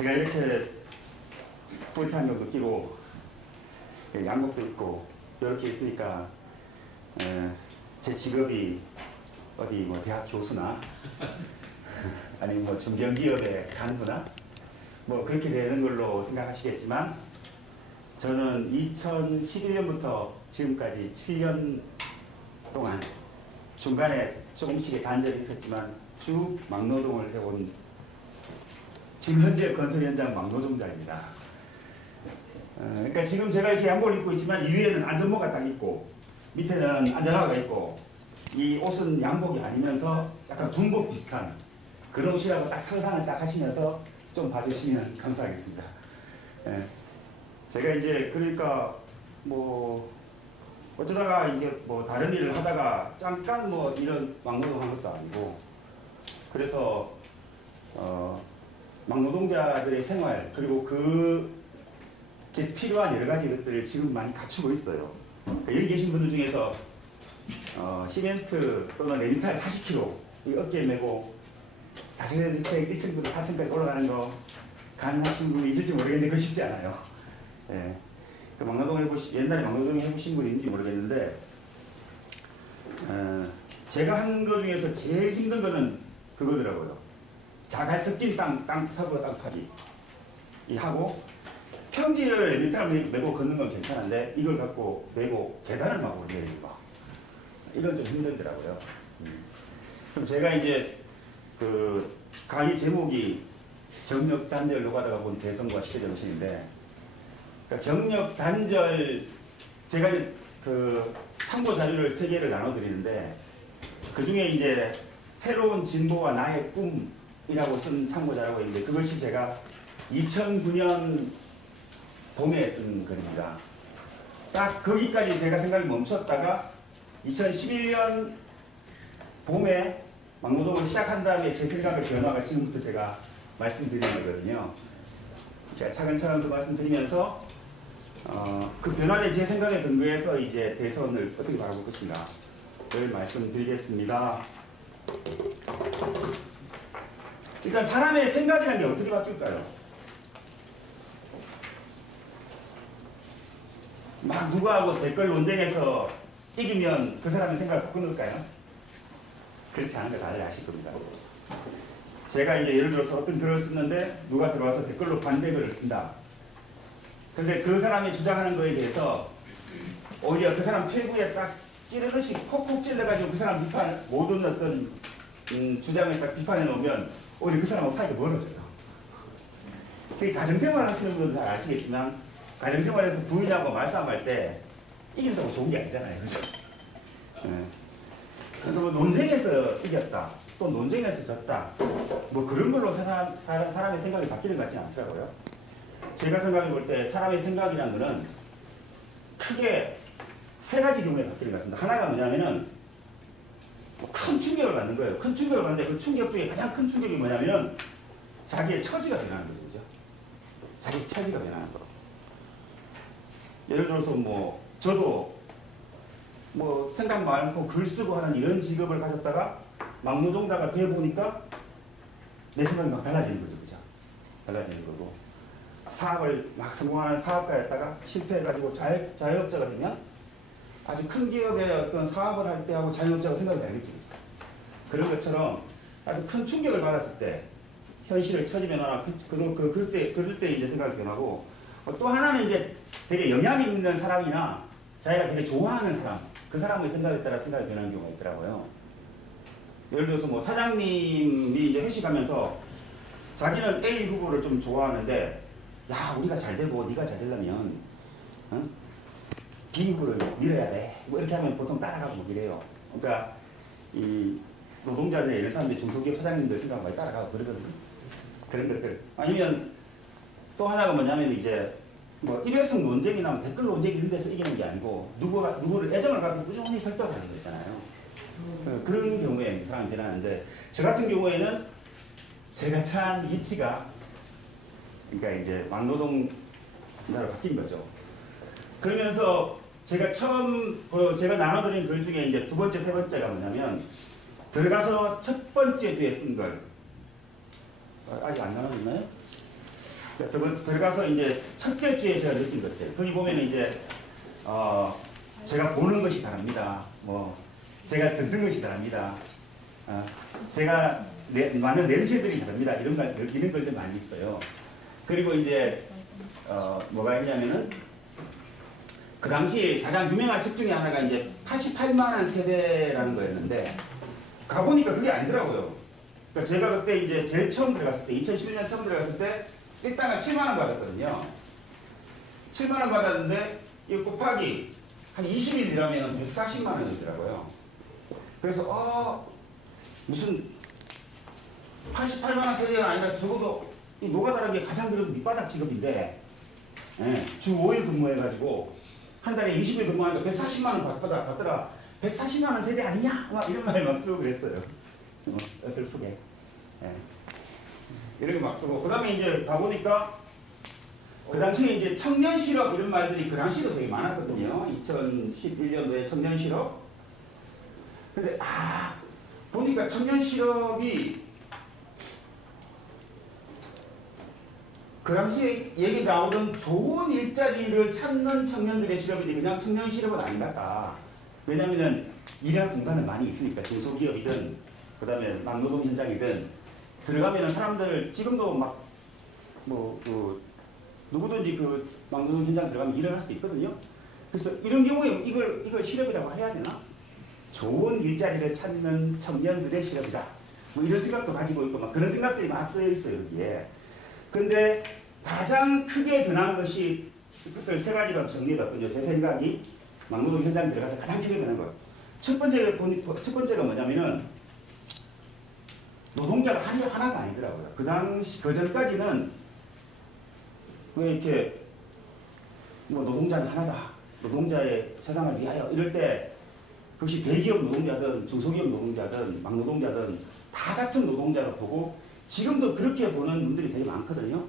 제가 이렇게 뿌듯함도 느끼고 양복도 입고 이렇게 있으니까 제 직업이 어디 뭐 대학 교수나 아니면 뭐 중견기업의 간부나 뭐 그렇게 되는 걸로 생각하시겠지만 저는 2011년부터 지금까지 7년 동안 중간에 조금씩의 단절이 있었지만 쭉 막노동을 해온 지금 현재 건설 현장 막노동자입니다. 그러니까 지금 제가 이렇게 양복을 입고 있지만 이 위에는 안전모가 딱 있고 밑에는 안전화가 있고 이 옷은 양복이 아니면서 약간 군복 비슷한 그런 옷이라고 딱 상상을 딱 하시면서 좀 봐주시면 감사하겠습니다. 제가 이제 그러니까 뭐 어쩌다가 이게 뭐 다른 일을 하다가 잠깐 뭐 이런 막노동한 것도 아니고 그래서 막노동자들의 생활 그리고 그게 필요한 여러 가지 것들을 지금 많이 갖추고 있어요. 그러니까 여기 계신 분들 중에서 시멘트 또는 레미탈 40kg 이 어깨에 메고 다세대 주택 1층부터 4층까지 올라가는 거 가능하신 분이 있을지 모르겠는데 그거 쉽지 않아요. 예. 그 막노동 옛날에 막노동 해보신 분이 있는지 모르겠는데 제가 한 거 중에서 제일 힘든 거는 그거더라고요. 자갈 섞인 사고 땅 파기 이 하고 평지를 레미탈을 메고 걷는 건 괜찮은데 이걸 갖고 메고 계단을 막 올리는 거 이건 좀 힘들더라고요. 그럼 제가 이제 그 강의 제목이 경력 단절 노가다가 본 대성과 시대 정신인데 그러니까 경력 단절 제가 이제 그 참고 자료를 3개를 나눠드리는데 그 중에 이제 새로운 진보와 나의 꿈이라고 쓴 참고 자료가 있는데 그것이 제가 2009년 봄에 쓴 글입니다. 딱 거기까지 제가 생각이 멈췄다가 2011년 봄에 막노동을 시작한 다음에 제 생각의 변화가 지금부터 제가 말씀드리는 거거든요. 제가 차근차근 그 말씀드리면서 그 변화된 제 생각에 근거해서 이제 대선을 어떻게 바라볼 것인가를 말씀드리겠습니다. 일단 사람의 생각이라는 게 어떻게 바뀔까요? 막 누구하고 댓글 논쟁에서 이기면 그 사람의 생각을 바꿔놓을까요? 그렇지 않은 거 다들 아실 겁니다. 제가 이제 예를 들어서 어떤 글을 썼는데 누가 들어와서 댓글로 반대 글을 쓴다. 근데 그 사람이 주장하는 거에 대해서 오히려 그 사람 폐구에 딱 찌르듯이 콕콕 찔러가지고 그 사람 비판 모든 어떤 주장을 딱 비판해 놓으면 오히려 그 사람하고 사이가 멀어져요. 특히 가정생활 하시는 분들은 잘 아시겠지만 가정생활에서 부인하고 말싸움할 때 이긴다고 좋은 게 아니잖아요. 그죠? 그리고 논쟁에서 이겼다. 또 논쟁에서 졌다. 뭐 그런 걸로 사람의 생각이 바뀌는 것 같지는 않더라고요. 제가 생각해 볼 때 사람의 생각이라는 거는 크게 3가지 경우에 바뀌는 것 같습니다. 하나가 뭐냐면은 큰 충격을 받는 거예요. 큰 충격을 받는데 그 충격 중에 가장 큰 충격이 뭐냐면 자기의 처지가 변하는 거죠. 그죠? 자기 처지가 변하는 거. 예를 들어서 뭐 저도 뭐 생각 많고 글 쓰고 하는 이런 직업을 가졌다가 막노동자가 되어 보니까 내 생각이 막 달라지는 거죠. 그죠? 달라지는 거고 사업을 막 성공하는 사업가였다가 실패해가지고 자영업자가 되면 아주 큰 기업의 어떤 사업을 할 때 하고 자영업자가 생각이 다르겠죠. 그런 것처럼 아주 큰 충격을 받았을 때 현실을 처지면하나 그럴 때 이제 생각이 변하고 또 하나는 이제 되게 영향이 있는 사람이나 자기가 되게 좋아하는 사람 그 사람의 생각에 따라 생각이 변하는 경우가 있더라고요. 예를 들어서 뭐 사장님이 이제 회식하면서 자기는 A 후보를 좀 좋아하는데 야 우리가 잘 되고 네가 잘 되려면 B 후보를 밀어야 돼. 뭐 이렇게 하면 보통 따라가고 뭐 이래요. 그러니까 이 노동자들 이런 사람들이 중소기업 사장님들 생각 많이 따라가고 그러거든요. 그런 것들. 아니면 또 하나가 뭐냐면 이제 뭐 일회성 논쟁이나 댓글 논쟁 이런 데서 이기는 게 아니고 누구를 애정을 갖고 꾸준히 설득하는 거 있잖아요. 그런 경우에 사람이 변하는데 저 같은 경우에는 제가 처한 위치가 그러니까 이제 막노동자로 바뀐 거죠. 그러면서 제가 제가 나눠드린 글 중에 이제 2번째, 3번째가 뭐냐면 들어가서 첫 번째 뒤에 쓴 걸 아직 안 나눠졌나요? 들어가서 이제 첫째 주에 제가 느낀 것들. 거기 보면 이제 제가 보는 것이 다릅니다. 뭐 제가 듣는 것이 다릅니다. 제가 많은 냄새들이 다릅니다. 이런 걸 느끼는 것들 많이 있어요. 그리고 이제 뭐가 있냐면은 그 당시 가장 유명한 책 중에 하나가 이제 88만원 세대라는 거였는데 가보니까 그게 아니더라고요. 그러니까 제가 그때 이제 제일 처음 들어갔을 때 2011년 처음 들어갔을 때 일당을 7만원 받았거든요. 7만원 받았는데 이거 곱하기 한 20일 일하면 140만원이더라고요. 그래서 무슨 88만원 세대가 아니라 적어도 이 노가다라는 게 가장 그래도 밑바닥 직업인데 주 5일 근무해가지고 한 달에 20일 근무하니까 140만원 받더라. 140만원 세대 아니냐? 막 이런 말 막 쓰고 그랬어요. 어설프게. 이렇게 막 쓰고. 그 다음에 이제 가보니까 그 당시에 이제 청년 실업 이런 말들이 그 당시도 되게 많았거든요. 2011년도에 청년 실업. 근데 보니까 청년 실업이 그 당시에 얘기 나오던 좋은 일자리를 찾는 청년들의 실업이 그냥 청년 실업은 아닌 것 같다. 왜냐면은 일할 공간은 많이 있으니까 중소기업이든 그 다음에 막노동 현장이든 들어가면은 사람들 지금도 막 누구든지 그 막노동 현장 들어가면 일을 할 수 있거든요. 그래서 이런 경우에 이걸 실업이라고 해야 되나? 좋은 일자리를 찾는 청년들의 실업이다. 뭐 이런 생각도 가지고 있고 막 그런 생각들이 막 쓰여 있어요 여기에. 근데 가장 크게 변한 것이 그것을 세 가지로 정리해봤거든요. 제 생각이 막노동 현장에 들어가서 가장 크게 변한 것. 첫 번째가 뭐냐면은 노동자가 하나가 아니더라고요. 그 전까지는 왜 이렇게 뭐 노동자는 하나다. 노동자의 세상을 위하여 이럴 때 그것이 대기업 노동자든 중소기업 노동자든 막노동자든 다 같은 노동자로 보고 지금도 그렇게 보는 분들이 되게 많거든요.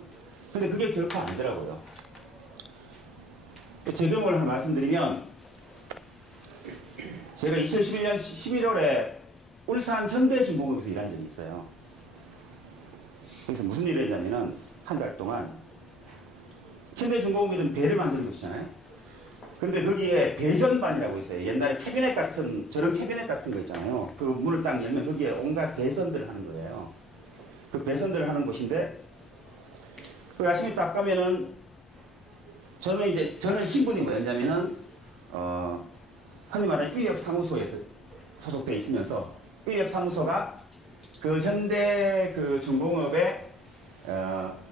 근데 그게 결코 아니더라고요. 제 경험을 하나 말씀드리면 제가 2011년 11월에 울산 현대중공업에서 일한 적이 있어요. 그래서 무슨 일을 했냐면은 한 달 동안 현대중공업은 배를 만드는 곳이잖아요. 근데 거기에 배전반이라고 있어요. 옛날에 캐비넷 같은 저런 캐비넷 같은 거 있잖아요. 그 문을 딱 열면 거기에 온갖 배선들을 하는 거예요. 그 배선들을 하는 곳인데 그 아침에 딱 가면은 저는 신분이 뭐였냐면은 흔히 말하는 인력사무소에 소속돼 있으면서 인력사무소가 그 현대 그 중공업의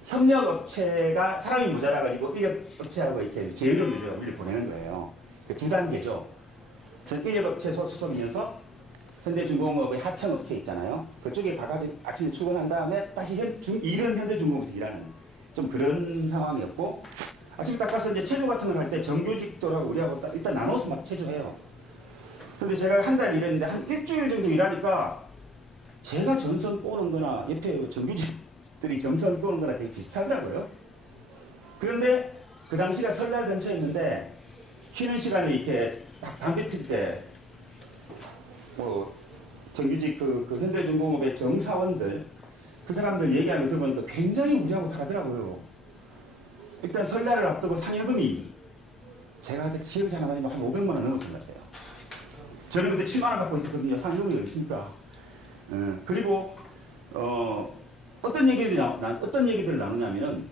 협력업체가 사람이 모자라가지고 인력업체하고 이렇게 제휴를 맺어 우리를 보내는 거예요. 두 단계죠. 전 인력업체 소속이면서 현대중공업의 하청업체 있잖아요. 그쪽에 가가지고 아침에 출근한 다음에 다시 일은 현대중공업에서 일하는 좀 그런 상황이었고 아침에 딱 가서 이제 체조 같은 걸 할 때 정규직도라고 우리하고 일단 나눠서 막 체조해요. 근데 제가 한 달 일했는데 한 일주일 정도 일하니까 제가 전선 꼬는 거나 옆에 정규직들이 전선 꼬는 거나 되게 비슷하더라고요. 그런데 그 당시가 설날 근처에 있는데 쉬는 시간에 이렇게 딱 담배 필 때 정규직 그 현대중공업의 정사원들 그 사람들 얘기하는 거 들어보니까 굉장히 우리하고 다르더라고요. 일단 설날을 앞두고 상여금이 제가 그때 기억이 잘 안 나지만 한 500만 원 넘었던 것 같아요. 저는 그때 7만 원 받고 있었거든요. 상여금이 어디 있습니까? 그리고 어떤 얘기들을 나누냐면은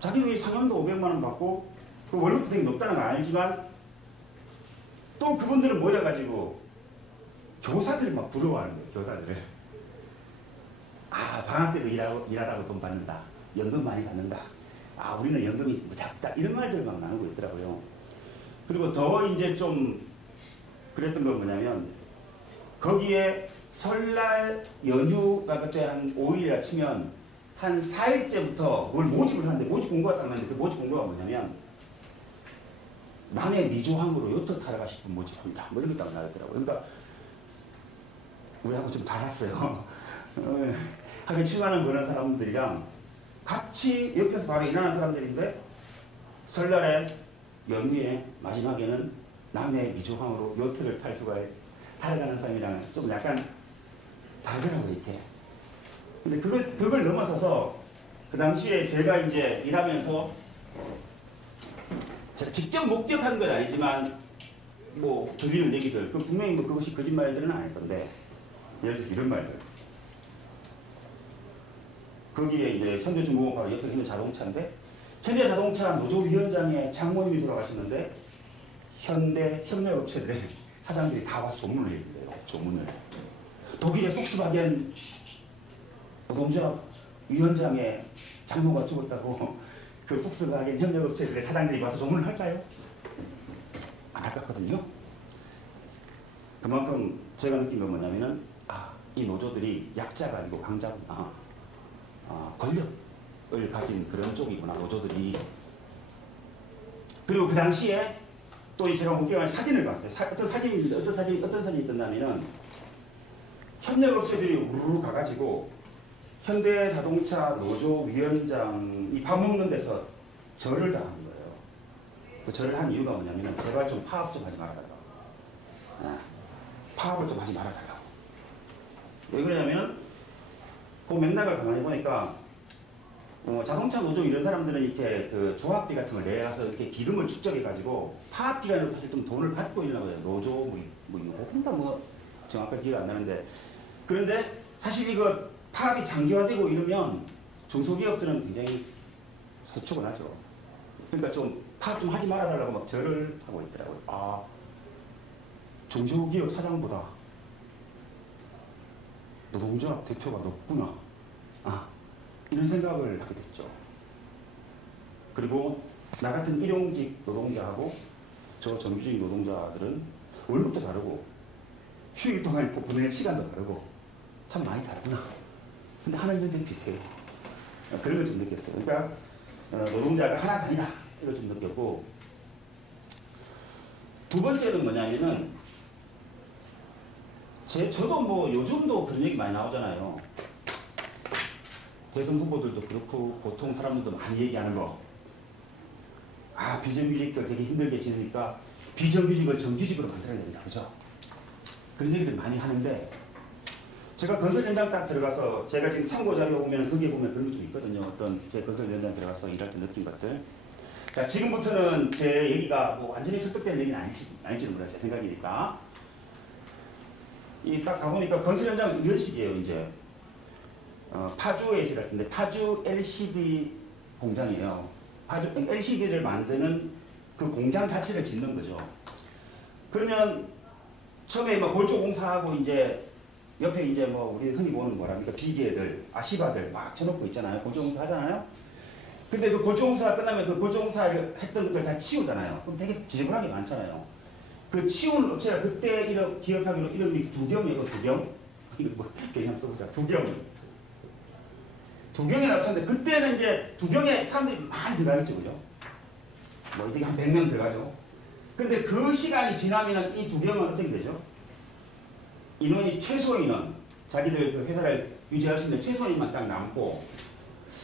자기들이 상여금도 500만 원 받고 그 월급도 되게 높다는 걸 알지만 또 그분들은 모여가지고 교사들을 막 부러워하는 거예요. 교사들을. 방학 때도 일하라고 돈 받는다. 연금 많이 받는다. 우리는 연금이 뭐 작다. 이런 말들을 막 나누고 있더라고요. 그리고 더 이제 좀 그랬던 건 뭐냐면 거기에 설날 연휴가 그때 한 5일이라 치면 한 4일째부터 뭘 모집을 하는데 모집 공고가 딱 나는데 그 모집 공고가 뭐냐면 남해 미조항으로 요트 타러 가실 분 모집합니다. 뭐 이런 게 딱 나왔더라고요. 그러니까 우리하고 좀 달랐어요. 하루에 7만 원 버는 사람들이랑 같이 옆에서 바로 일하는 사람들인데 설날에 연휴에 마지막에는 남해 미조항으로 요트를 탈 수가 타러 가는 사람이랑 좀 약간 다르더라고요. 이렇게. 근데 그걸 넘어서서 그 당시에 제가 이제 일하면서 제가 직접 목격한 건 아니지만 뭐 들리는 얘기들, 그 분명히 뭐 그것이 거짓말들은 아닐 건데, 예를 들어서 이런 말들. 거기에 이제 현대중공업 옆에 있는 자동차인데, 현대자동차 노조위원장의 장모님이 돌아가셨는데 현대 협력업체들의 사장들이 다 와서 조문을 해주래요. 조문을. 독일의 폭스바겐 노동조합 위원장의 장모가 죽었다고 그 폭스바겐 협력업체들의 사장들이 와서 조문을 할까요? 안 할 것 같거든요. 그만큼 제가 느낀 건 뭐냐면은, 이 노조들이 약자가 아니고 강자구나. 권력을 가진 그런 쪽이구나, 노조들이. 그리고 그 당시에 또 제가 목격한 사진을 봤어요. 어떤 사진이 있었냐면은, 협력업체들이 우르르 가가지고 현대자동차 노조위원장이 밥 먹는 데서 절을 당하는 거예요. 그 절을 한 이유가 뭐냐면은, 제발 좀 파업 좀 하지 말아달라고. 파업을 좀 하지 말아달라고. 왜 그러냐면은, 그 맥락을 가만히 보니까 자동차 노조 이런 사람들은 이렇게 그 조합비 같은 걸 내가서 이렇게 기금을 축적해가지고 파업 기간에도 사실 좀 돈을 받고 있는 거예요. 노조 뭐 정확하게 기억 안 나는데, 그런데 사실 이거 파업이 장기화되고 이러면 중소기업들은 굉장히 소축을 하죠. 그러니까 좀 파업 좀 하지 말아달라고 막 절을 하고 있더라고요. 중소기업 사장보다 노동조합 대표가 높구나. 이런 생각을 하게 됐죠. 그리고 나 같은 일용직 노동자하고 저 정규직 노동자들은 월급도 다르고 휴일 동안 보내는 시간도 다르고 참 많이 다르구나. 근데 하는 일들이 비슷해요. 그런 걸 좀 느꼈어요. 그러니까 노동자가 하나가 아니다. 이걸 좀 느꼈고, 두 번째는 뭐냐면은, 저도 뭐 요즘도 그런 얘기 많이 나오잖아요. 대선 후보들도 그렇고 보통 사람들도 많이 얘기하는 거. 비정규직들 되게 힘들게 지내니까 비정규직을 정규직으로 만들어야 된다. 그죠? 그런 얘기들 많이 하는데, 제가 건설 현장 딱 들어가서, 제가 지금 참고 자료 보면 거기에 보면 그런 게 좀 있거든요. 어떤 제 건설 현장 들어가서 일할 때 느낀 것들. 자, 지금부터는 제 얘기가 뭐 완전히 설득되는 얘기는 아닐지는 몰라요. 제 생각이니까. 딱 가보니까 건설 현장은 이런 식이에요, 이제. 파주에 있을 것 같은데, 파주 LCD 공장이에요. 파주 LCD를 만드는 그 공장 자체를 짓는 거죠. 그러면 처음에 뭐 골조공사하고 이제 옆에 이제 뭐 우리 흔히 보는 뭐랍니까, 비계들, 아시바들 막 쳐놓고 있잖아요. 골조공사 하잖아요. 근데 그 골조공사 끝나면 그 골조공사 했던 것들 다 치우잖아요. 그럼 되게 지저분하게 많잖아요. 그 치우는 업체가 그때 기억하기로 이름이 두경이에요. 두경. 이거 뭐 개인 한번 써보자. 두경이라고 쳤는데, 그때는 이제 두경에 사람들이 많이 들어가겠죠, 그죠? 뭐 이게 한 100명 들어가죠. 근데 그 시간이 지나면 이 두경은 어떻게 되죠? 인원이 최소 인원, 자기들 그 회사를 유지할 수 있는 최소 인원만 딱 남고,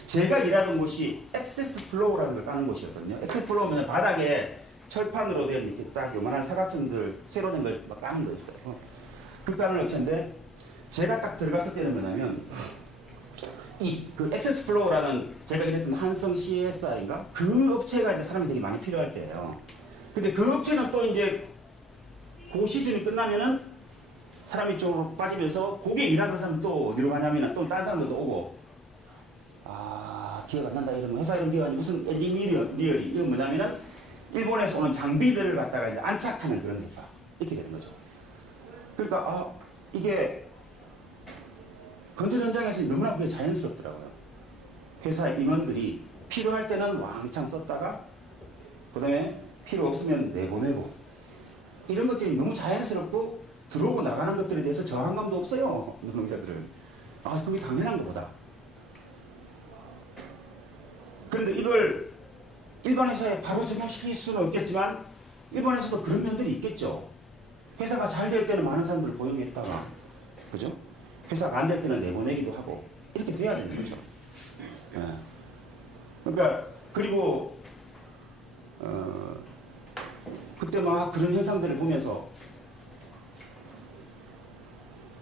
제가 일하던 곳이 액세스 플로우라는 걸 까는 곳이었거든요. 액세스 플로우면 바닥에 철판으로 된 이렇게 딱 요만한 사각형들 새로 된 걸 막 까는 거 있어요. 그 까는 업체인데, 제가 딱 들어갔을 때는 뭐냐면, 그 액세스 플로우라는 제가 일했던 한성 CSI인가? 그 업체가 이제 사람이 되게 많이 필요할 때예요. 근데 그 업체는 또 이제 그 시즌이 끝나면은 사람이 좀 빠지면서 거기에 일하는 사람은 또 어디로 가냐면은 또 다른 사람들도 오고, 기억 안 난다 이러면 회사 이름 기억이 무슨 엔지니어링, 이건 뭐냐면은 일본에서 오는 장비들을 갖다가 이제 안착하는 그런 회사. 이렇게 되는 거죠. 그러니까 이게 건설 현장에서 너무나 그게 자연스럽더라고요. 회사 인원들이 필요할 때는 왕창 썼다가 그 다음에 필요 없으면 내보내고, 이런 것들이 너무 자연스럽고 들어오고 나가는 것들에 대해서 저항감도 없어요. 노동자들은. 그게 당연한 것보다. 그런데 이걸 일반 회사에 바로 적용시킬 수는 없겠지만 일본에서도 그런 면들이 있겠죠. 회사가 잘 될 때는 많은 사람들을 고용했다가, 그죠? 회사가 안 될 때는 내보내기도 하고, 이렇게 돼야 되는 거죠. 그러니까, 그리고, 그때 막 그런 현상들을 보면서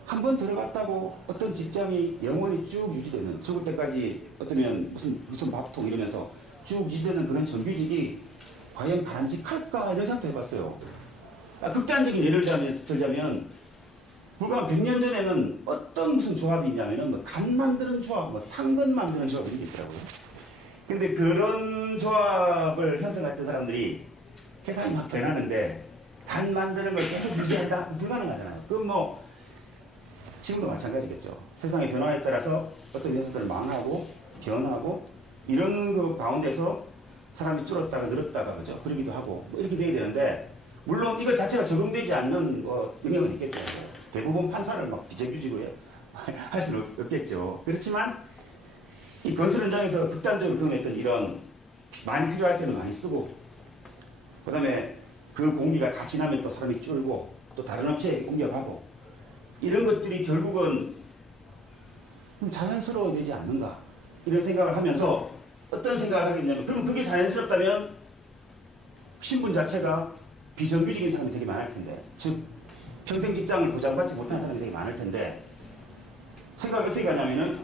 한 번 들어갔다고 어떤 직장이 영원히 쭉 유지되는, 죽을 때까지 어쩌면 무슨 밥통 이러면서 쭉 유지되는 그런 정규직이 과연 바람직할까 이런 생각도 해봤어요. 극단적인 예를 들자면 불과 100년 전에는 어떤 무슨 조합이 있냐면은 뭐 간 만드는 조합, 뭐 당근 만드는 조합 이런 게 있더라고요. 근데 그런 조합을 형성했던 사람들이 세상이 막 변하는데 간 만드는 걸 계속 유지한다? 불가능하잖아요. 그건 뭐 지금도 마찬가지겠죠. 세상의 변화에 따라서 어떤 녀석들 망하고 변하고 이런 그 가운데서 사람이 줄었다가 늘었다가 그죠? 그러기도 하고 뭐 이렇게 돼야 되는데 물론 이거 자체가 적용되지 않는 영역은 있겠죠. 대부분 판사를 막 비정규직으로 할 수는 없겠죠. 그렇지만 이 건설 현장에서 극단적으로 경험했던 이런 많이 필요할 때는 많이 쓰고 그 다음에 그 공기가 다 지나면 또 사람이 줄고 또 다른 업체에 옮겨가고 이런 것들이 결국은 자연스러워야 되지 않는가 이런 생각을 하면서 어떤 생각을 하겠냐면 그럼 그게 자연스럽다면 신분 자체가 비정규직인 사람이 되게 많을 텐데 즉 평생 직장을 보장받지 못하는 사람이 되게 많을 텐데 생각이 어떻게 하냐면은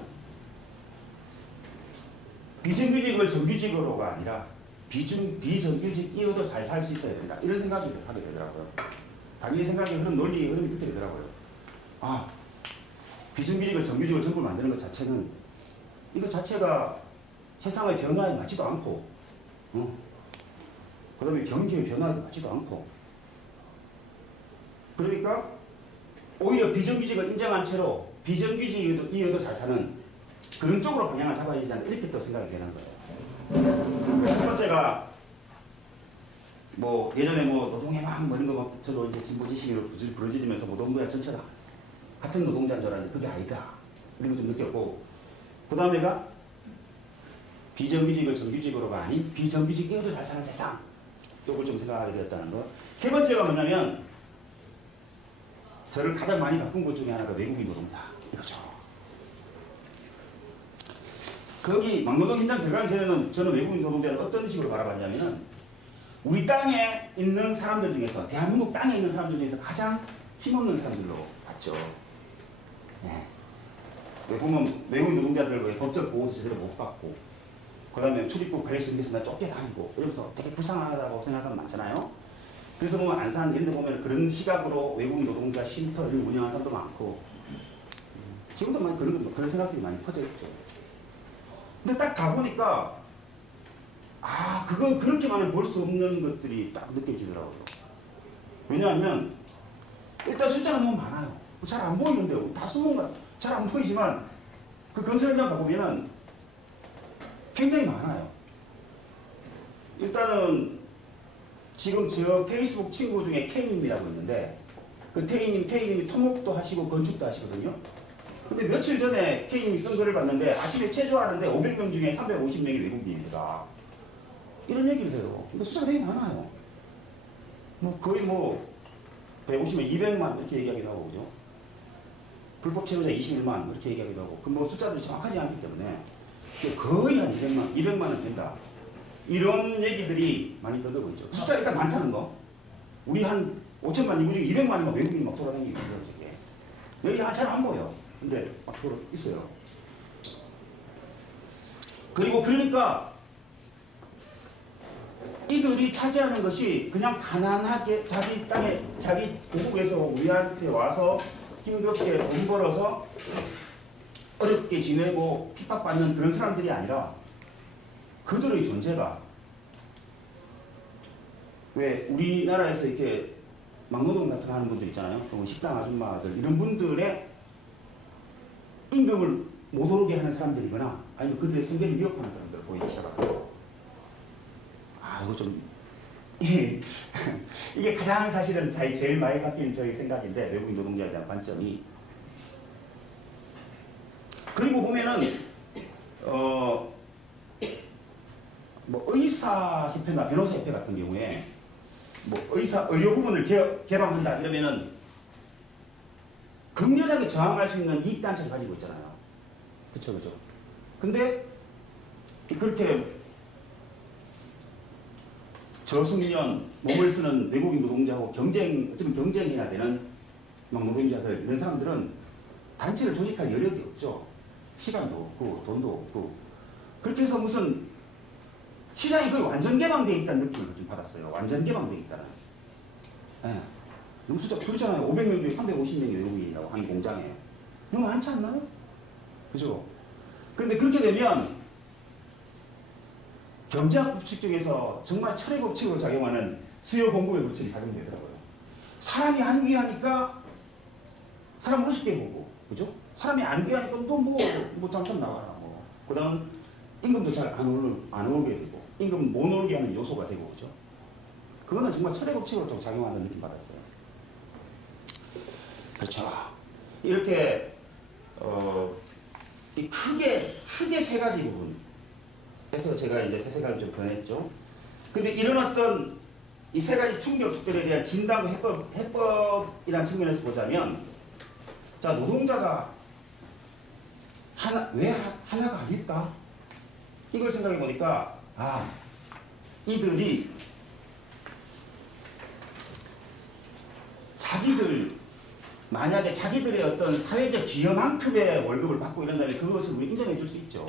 비정규직을 정규직으로가 아니라 비정규직 이후도 잘 살 수 있어야 된다 이런 생각을 하게 되더라고요. 자기 생각에 그런 논리의 흐름이 그렇게 되더라고요. 아, 비정규직을 정규직으로 전부 만드는 것 자체는 이거 자체가 세상의 변화에 맞지도 않고 그 다음에 경기의 변화에 맞지도 않고 그러니까 오히려 비정규직을 인정한 채로 비정규직 이후도 잘 사는 그런 쪽으로 방향을 잡아야 되지 않나 이렇게 또 생각이 되는 거예요. 첫 번째가 뭐 예전에 뭐 노동의 막 뭐 이런 거 막 저도 이제 진보 지식으로 부르짖으면서 뭐 노동부야 전체다 같은 노동자인 줄 알았는데 그게 아니다 이런 거 좀 느꼈고 그 다음에가 비정규직을 정규직으로가 아닌 비정규직 이후도 잘 사는 세상 이걸 좀 생각하게 되었다는 거. 세 번째가 뭐냐면 저를 가장 많이 바꾼 것 중에 하나가 외국인 노동자 이거죠. 거기 막노동 현장 들어가기 전에는 저는 외국인 노동자를 어떤 식으로 바라봤냐면은 우리 땅에 있는 사람들 중에서 대한민국 땅에 있는 사람들 중에서 가장 힘없는 사람들로 봤죠. 네. 왜 보면 외국인 노동자들 법적 보호도 제대로 못 받고 그 다음에 출입국 관리소에서 쫓겨다니고 이러면서 되게 불쌍하다고 생각하는 많잖아요. 그래서 보면 안산 이런 데 보면 그런 시각으로 외국인 노동자 쉼터를 운영하는 사람도 많고 지금도 많이 그런 생각들이 많이 퍼져 있죠. 근데 딱 가보니까 아 그거 그렇게만은 볼 수 없는 것들이 딱 느껴지더라고요. 왜냐하면 일단 숫자가 너무 많아요. 잘 안 보이는데 다 숨은 잘 안 보이지만 그 건설 현장 가보면은 굉장히 많아요. 일단은 지금 저 페이스북 친구 중에 K님이라고 있는데 그 K님이 토목도 하시고 건축도 하시거든요. 근데 며칠 전에 K님이 쓴 글을 봤는데 아침에 체조하는데 500명 중에 350명이 외국인입니다. 이런 얘기를 해요. 근데 숫자가 되게 많아요. 뭐 거의 뭐 150명, 200만 이렇게 얘기하기도 하고 그죠? 불법 체류자 21만 이렇게 얘기하기도 하고 그 뭐 숫자들이 정확하지 않기 때문에 거의 한 200만은 된다. 이런 얘기들이 많이 떠들고 있죠. 숫자 일단 많다는 거. 우리 한 5천만 인구 중에 200만이면 외국인이 막 돌아다니고 있는 거죠. 여기 잘 안 보여. 근데 막 돌아 있어요. 그리고 그러니까 이들이 차지하는 것이 그냥 가난하게 자기 땅에 자기 고국에서 우리한테 와서 힘겹게 돈 벌어서 어렵게 지내고 핍박받는 그런 사람들이 아니라 그들의 존재가 왜 우리나라에서 이렇게 막노동 같은 거 하는 분들 있잖아요. 식당 아줌마들 이런 분들의 임금을 못 오르게 하는 사람들이거나 아니면 그들의 생계를 위협하는 사람들 보이기 시작합니다. 아 이거 좀 이게 가장 사실은 제일 많이 바뀐 저희 생각인데 외국인 노동자에 대한 관점이 그리고 보면은 뭐 의사협회나 변호사협회 같은 경우에 뭐 의료 부분을 개방한다 이러면은 극렬하게 저항할 수 있는 이익단체를 가지고 있잖아요. 그쵸. 근데 그렇게 저숙련 몸을 쓰는 외국인 노동자하고 어쩌면 경쟁해야 되는 막 노동자들 이런 사람들은 단체를 조직할 여력이 없죠. 시간도 없고 돈도 없고. 그렇게 해서 무슨 시장이 거의 완전 개방되어 있다는 느낌을 좀 받았어요. 완전 개방되어 있다는. 예. 너무 숫자 그렇잖아요. 500명 중에 350명이 외국인이라고 한 공장에. 너무 많지 않나요? 그죠? 그런데 그렇게 되면 경제학 법칙 중에서 정말 철의 법칙으로 작용하는 수요 공급의 법칙이 작용되더라고요. 사람이 안 귀하니까 사람을 우습게 보고, 그죠? 사람이 안 귀하니까 뭐 잠깐 나와라. 뭐. 그 다음 임금도 잘 안 오르게 되고, 임금 못 오르게 하는 요소가 되고, 그죠? 그거는 정말 철의 법칙으로 좀 작용하는 느낌 받았어요. 그렇죠. 이렇게, 이 크게 세 가지 부분. 그래서 제가 이제 세 가지 좀 권했죠. 근데 이런 어떤 이 세 가지 충격들에 대한 진단과 해법이라는 측면에서 보자면, 자, 노동자가 왜 하나가 아닐까? 이걸 생각해 보니까, 이들이 만약에 자기들의 어떤 사회적 기여만큼의 월급을 받고 이런다면 그것을 우리 인정해 줄 수 있죠.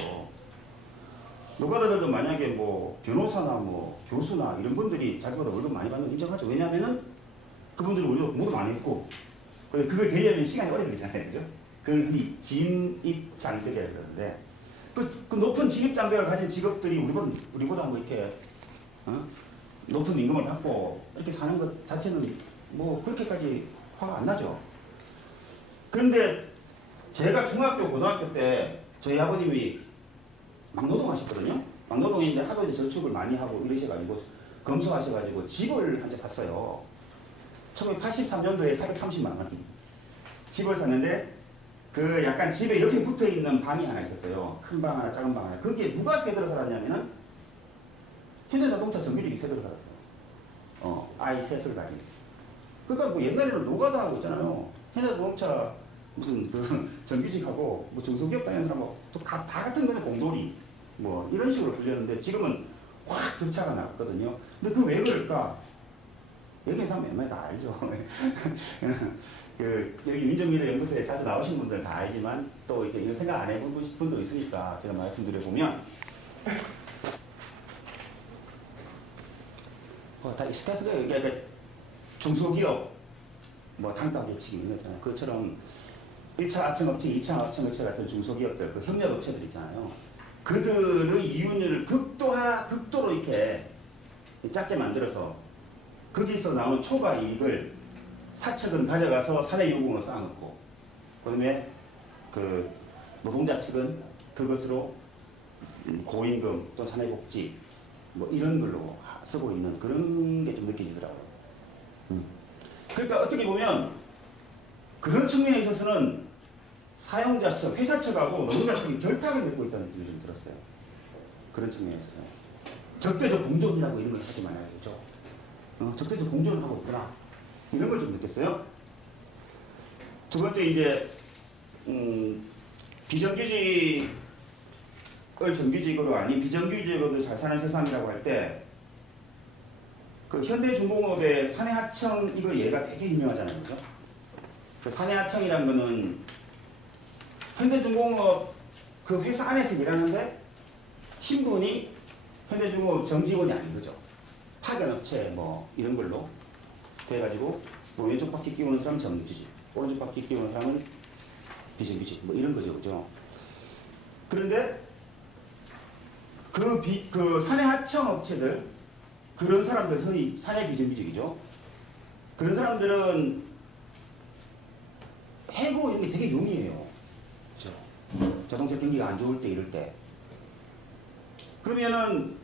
노가다들도 만약에 뭐 변호사나 뭐 교수나 이런 분들이 자기보다 월급 많이 받는 거 인정하죠. 왜냐하면은 그분들은 우리도 공부도 많이 했고, 그걸 되려면 시간이 오래 걸리잖아요. 그죠? 그걸 흔히 진입장벽이라고 그러는데, 그 높은 진입장벽을 가진 직업들이 우리보다 뭐 이렇게, 높은 임금을 받고 이렇게 사는 것 자체는 뭐 그렇게까지 화가 안 나죠. 그런데 제가 중학교, 고등학교 때 저희 아버님이 막노동 하셨거든요. 막노동인데 하도 이제 저축을 많이 하고 이러셔가지고 검소하셔가지고 집을 한 채 샀어요. 1983년도에 430만 원. 집을 샀는데 그 약간 집에 옆에 붙어 있는 방이 하나 있었어요. 큰 방 하나, 작은 방 하나. 거기에 누가 새들어 살았냐면은 현대자동차 정규직이 새들어 살았어요. 아이 셋을 가지고. 그러니까 뭐 옛날에는 노가다 하고 있잖아요. 현대자동차 무슨 그 정규직하고 뭐 중소기업 다니는 사람하고 다 같은 거는 공돌이 뭐 이런 식으로 불렸는데 지금은 확 격차가 났거든요. 근데 그 왜 그럴까? 여기 사람 웬만히 다 알죠. 여기 민정미래연구소에 자주 나오신 분들은 다 알지만 또 이렇게 이런 생각 안 해보고 싶은 분도 있으니까 제가 말씀드려보면 다 익숙하세요. 그러니까 중소기업 뭐 단가 배치기 이런 거 있잖아요. 그것처럼 1차 하청업체, 2차 하청업체 같은 중소기업들, 그 협력업체들 있잖아요. 그들의 이윤율을 극도로 이렇게 작게 만들어서 거기서 나오는 초과 이익을 사측은 가져가서 사내유공으로 쌓아놓고, 그 다음에 그 노동자 측은 그것으로 고임금 또 사내복지 뭐 이런 걸로 쓰고 있는 그런 게 좀 느껴지더라고요. 그러니까 어떻게 보면 그런 측면에 있어서는 사용자 측, 회사 측하고 노동자 측이 결탁을 맺고 있다는 느낌이 좀 들었어요. 그런 측면에 있어서. 적대적 공존이라고 이런 걸 하지 말아야겠죠. 적대적 공존을 하고 있구나. 이런 걸 좀 느꼈어요. 두 번째 이제 비정규직을 정규직으로 아닌 비정규직으로 잘 사는 세상이라고 할 때 그 현대중공업의 사내하청 이거 얘가 되게 유명하잖아요. 그죠? 그 사내하청이란 거는 현대중공업 그 회사 안에서 일하는데 신분이 현대중공업 정직원이 아닌 거죠. 파견업체 뭐 이런 걸로 돼가지고 뭐 왼쪽 바퀴 끼우는 사람은 정규직, 오른쪽 바퀴 끼우는 사람은 비정규직 뭐 이런 거죠. 그죠? 그런데 그 사내하청 업체들 그런 사람들 흔히 사내 비정규직이죠. 그런 사람들은 해고 이런 게 되게 용이해요. 그렇죠? 자동차 경기가 안 좋을 때 이럴 때. 그러면은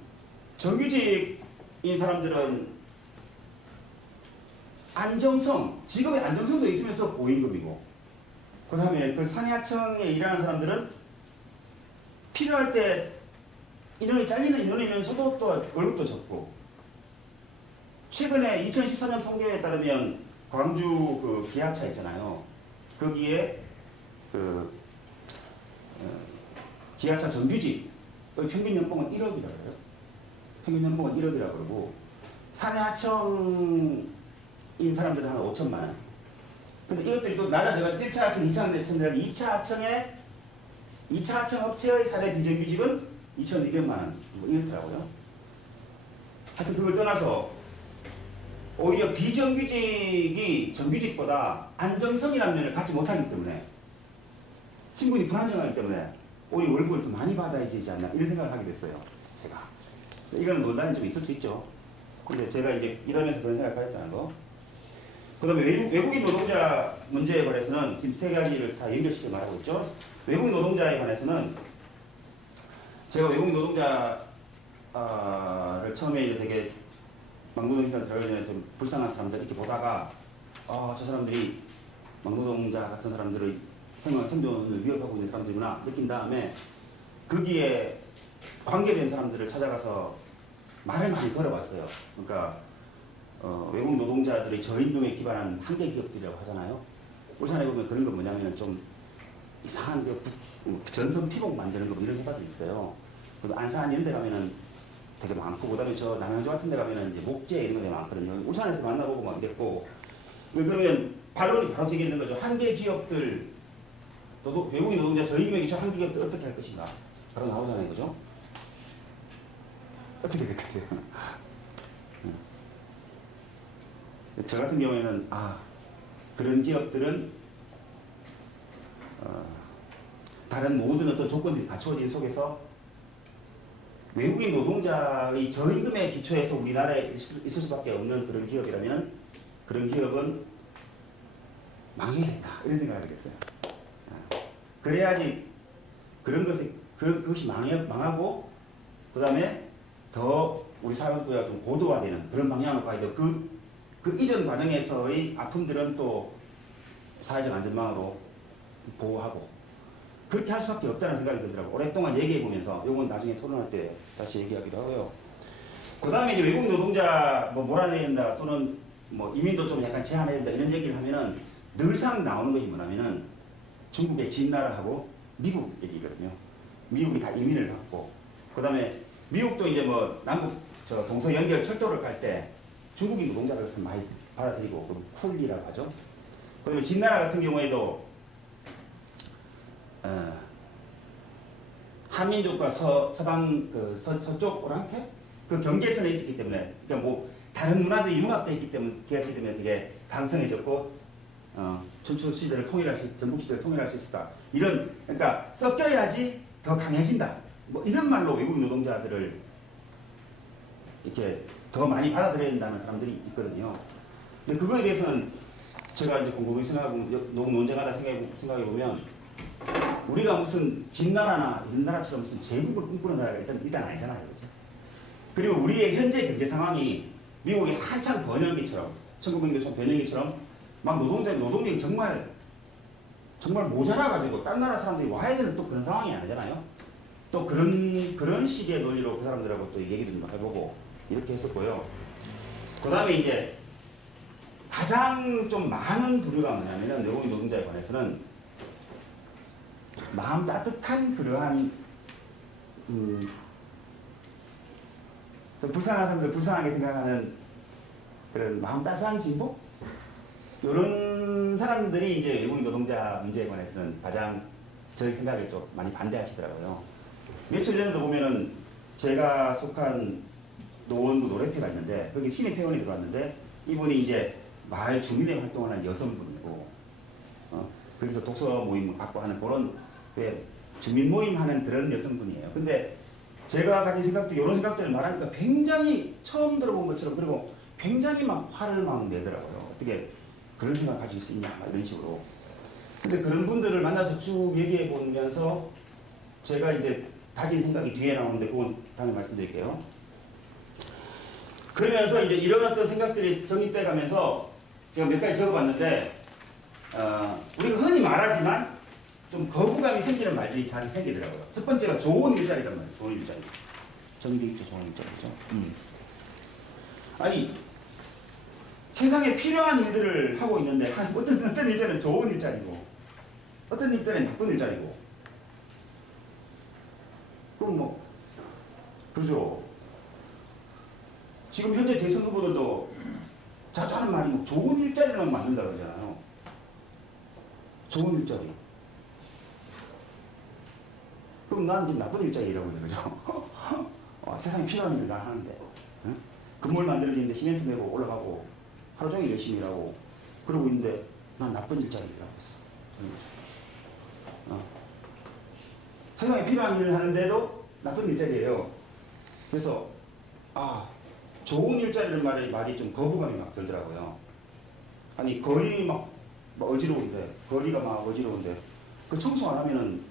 정규직인 사람들은 안정성, 직업의 안정성도 있으면서 고임금이고, 그 다음에 그 사내하청에 일하는 사람들은 필요할 때 인원이 잘리는 인원이면서도 또 월급도 적고, 최근에 2014년 통계에 따르면 광주 그 기아차 있잖아요. 거기에 그 기아차 정규직 평균 연봉은 1억이라고 해요. 평균 연봉은 1억이라고 그러고 사내하청인 사람들은 한 5천만 원. 근데 이것들이 또 낮아져가 1차 하청, 2차 하청, 2차 하청에 2차 하청 업체의 4대 비정규직은 2,200만 원 뭐 이렇더라고요. 하여튼 그걸 떠나서 오히려 비정규직이 정규직보다 안정성이라는 면을 갖지 못하기 때문에 신분이 불안정하기 때문에 오히려 월급을 더 많이 받아야 되지 않나 이런 생각을 하게 됐어요. 제가. 이거는 논란이 좀 있을 수 있죠. 근데 제가 이제 일하면서 그런 생각을 가졌다는 거. 그 다음에 외국인 노동자 문제에 관해서는 지금 세 가지를 다 연결시켜 말하고 있죠. 외국인 노동자에 관해서는 제가 외국인 노동자를 처음에 이제 되게 막노동시장 들어가기 전에 좀 불쌍한 사람들 이렇게 보다가 저 사람들이 막노동자 같은 사람들의 생존을 위협하고 있는 사람들이구나 느낀 다음에 거기에 관계된 사람들을 찾아가서 말을 많이 걸어봤어요. 그러니까 외국 노동자들의 저임금에 기반한 한계 기업들이라고 하잖아요. 울산에 보면 그런 거 뭐냐면 좀 이상한 전선 피복 만드는 거 이런 회사도 있어요. 그리고 안산 이런 데 가면은 되게 많고, 그 다음에 저 남양주 같은 데 가면은 이제 목재 이런 거 되게 많거든요. 울산에서 만나보고 막 이랬고, 그러면 반론이 바로 제기되는 거죠. 한계 기업들, 외국인 노동자 저임금에 기초 한계 기업들 어떻게 할 것인가? 바로 나오잖아요. 그죠? 어떻게 될 것 같아요? 저 같은 경우에는 그런 기업들은 다른 모든 어떤 조건들이 갖춰진 속에서 외국인 노동자의 저임금에 기초해서 우리나라에 있을 수밖에 없는 그런 기업이라면 그런 기업은 망해야 된다 이런 생각을 하게 됐어요. 그래야지 그것이 망하고 그 다음에 더 우리 사회구조가 좀 고도화되는 그런 방향으로 가야 되고 그 이전 과정에서의 아픔들은 또 사회적 안전망으로 보호하고 그렇게 할 수밖에 없다는 생각이 들더라고요. 오랫동안 얘기해보면서 요건 나중에 토론할 때 다시 얘기하기도 하고요. 그 다음에 이제 외국 노동자 몰아내야 된다 또는 이민도 좀 약간 제한해야 된다 이런 얘기를 하면은 늘상 나오는 것이 뭐냐면은 중국의 진나라하고 미국 얘기거든요. 미국이 다 이민을 갖고 그 다음에 미국도 이제 남북 동서 연결 철도를 갈 때 중국인 노동자를 많이 받아들이고 쿨리라고 하죠. 그다음에 진나라 같은 경우에도 한민족과 서방 서쪽 오랑캐 그 경계선에 있었기 때문에 그러니까 다른 문화들이 융합되어 있기 때문에 되게 강성해졌고 전국 시대를 통일할 수 있었다. 그러니까 섞여야지 더 강해진다. 이런 말로 외국인 노동자들을 이렇게 더 많이 받아들여야 된다는 사람들이 있거든요. 근데 그거에 대해서는 제가 이제 곰곰이 논쟁하다 생각해 보면 우리가 무슨 진나라나 이런 나라처럼 무슨 제국을 꿈꾸는 나라가 일단 아니잖아요. 그렇죠? 그리고 우리의 현재 경제 상황이 미국의 한창 번영기처럼 1900년대 번영기처럼 막 노동력이 정말 모자라가지고 딴 나라 사람들이 와야 되는 또 그런 상황이 아니잖아요. 또 그런 식의 논리로 그 사람들하고 또 얘기도 좀 해보고 이렇게 했었고요. 그 다음에 이제 가장 좀 많은 부류가 뭐냐면은 외국인 노동자에 관해서는 마음 따뜻한 그러한 좀 불쌍한 사람들 불쌍하게 생각하는 그런 마음 따스한 진보? 이런 사람들이 이제 외국인 노동자 문제에 관해서는 가장 저희 생각에 좀 많이 반대하시더라고요. 며칠 전에도 보면은 제가 속한 노원구 노래피가 있는데 거기 신입 회원이 들어왔는데 이분이 이제 마을 주민회 활동을 하는 여성분이고 거기서 독서 모임을 갖고 하는 그런 주민 모임 하는 그런 여성분이에요. 근데 제가 가진 생각도 이런 생각들을 말하니까 굉장히 처음 들어본 것처럼 그리고 굉장히 막 화를 막 내더라고요. 어떻게 그런 생각 가질 수 있냐 이런 식으로. 근데 그런 분들을 만나서 쭉 얘기해 보면서 제가 이제 가진 생각이 뒤에 나오는데 그건 다음에 말씀드릴게요. 그러면서 이제 이런 어떤 생각들이 정립돼 가면서 제가 몇 가지 적어봤는데 우리가 흔히 말하지만 좀 거부감이 생기는 말들이 잘 생기더라고요. 첫 번째가 좋은 일자리란 말이에요. 좋은 일자리. 정리 있죠. 좋은 일자리죠. 아니 세상에 필요한 일들을 하고 있는데 어떤 일자리는 좋은 일자리고 어떤 일자리는 나쁜 일자리고 그럼 그렇죠. 지금 현재 대선 후보들도 자주 하는 말이 좋은 일자리만 만든다 그러잖아요. 좋은 일자리. 그럼 난 지금 나쁜 일자리라고 그러는 거죠. 세상에 필요한 일을 나 하는데. 응? 건물 만들어지는데 시멘트 메고 올라가고 하루 종일 열심히 일하고 그러고 있는데 난 나쁜 일자리라고 했어. 세상에 필요한 일을 하는데도 나쁜 일자리예요. 그래서 좋은 일자리를 말이 좀 거부감이 막 들더라고요. 아니 거리 막 어지러운데 거리가 막 어지러운데 그 청소 안 하면은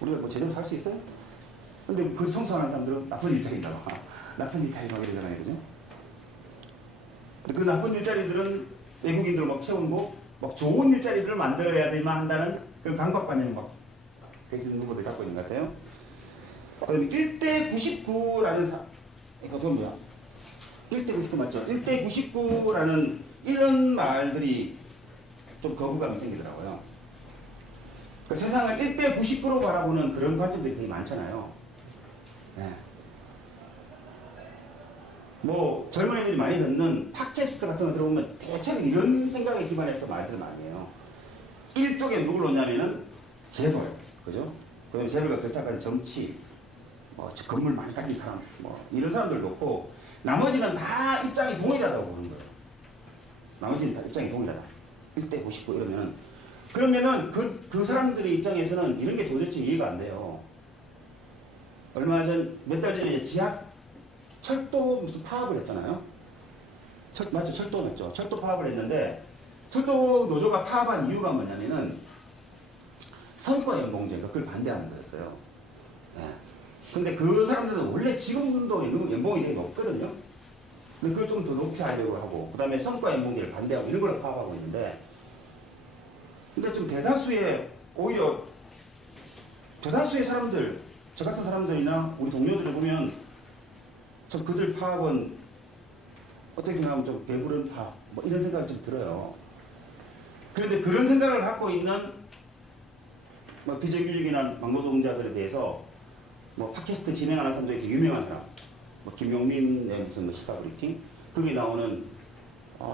우리가 뭐 제대로 살 수 있어요? 근데 그 청소하는 사람들은 나쁜 일자리다. 나쁜 일자리 막 이러잖아요. 그죠? 그 나쁜 일자리들은 외국인들 막 채우고 막 좋은 일자리를 만들어야만 한다는 그 강박관념을 막 계시는 후보들 갖고 있는 것 같아요. 그다음에 1대 99라는 이거 뭐야? 1대 99 맞죠? 1대 99라는 이런 말들이 좀 거부감이 생기더라고요. 그 세상을 1대 99로 바라보는 그런 관점들이 되게 많잖아요. 네. 뭐 젊은 애들이 많이 듣는 팟캐스트 같은 거 들어보면 대체로 이런 생각에 기반해서 말들을 많이 해요. 일쪽에 누굴 놓냐면은 재벌, 그죠? 그 다음에 재벌과 결탁한 정치, 뭐 건물 많이 가진 사람, 뭐 이런 사람들 놓고 나머지는 다 입장이 동일하다고 보는 거예요. 나머지는 다 입장이 동일하다. 1대 99 이러면 그러면은 그 사람들의 입장에서는 이런 게 도대체 이해가 안 돼요. 얼마 전 몇 달 전에 철도 무슨 파업을 했잖아요. 맞죠? 철도 맞죠? 철도 파업을 했는데 철도 노조가 파업한 이유가 뭐냐면은 성과연봉제 그걸 반대하는 거였어요. 네. 근데 그 사람들은 원래 지금도 연봉이 되게 높거든요. 근데 그걸 좀 더 높여하려고 하고 그 다음에 성과연봉제를 반대하고 이런 걸 파업하고 있는데 근데 좀 오히려 대다수의 사람들 저 같은 사람들이나 우리 동료들을 보면 좀 그들 파업은 어떻게 생각하면 좀 배부른 파업 뭐 이런 생각이 좀 들어요. 그런데 그런 생각을 갖고 있는 뭐 비정규직이나 막노동자들에 대해서 뭐 팟캐스트 진행하는 사람들이 되게 유명한 사람 뭐 김용민의 무슨 뭐 시사 브리핑 거기 나오는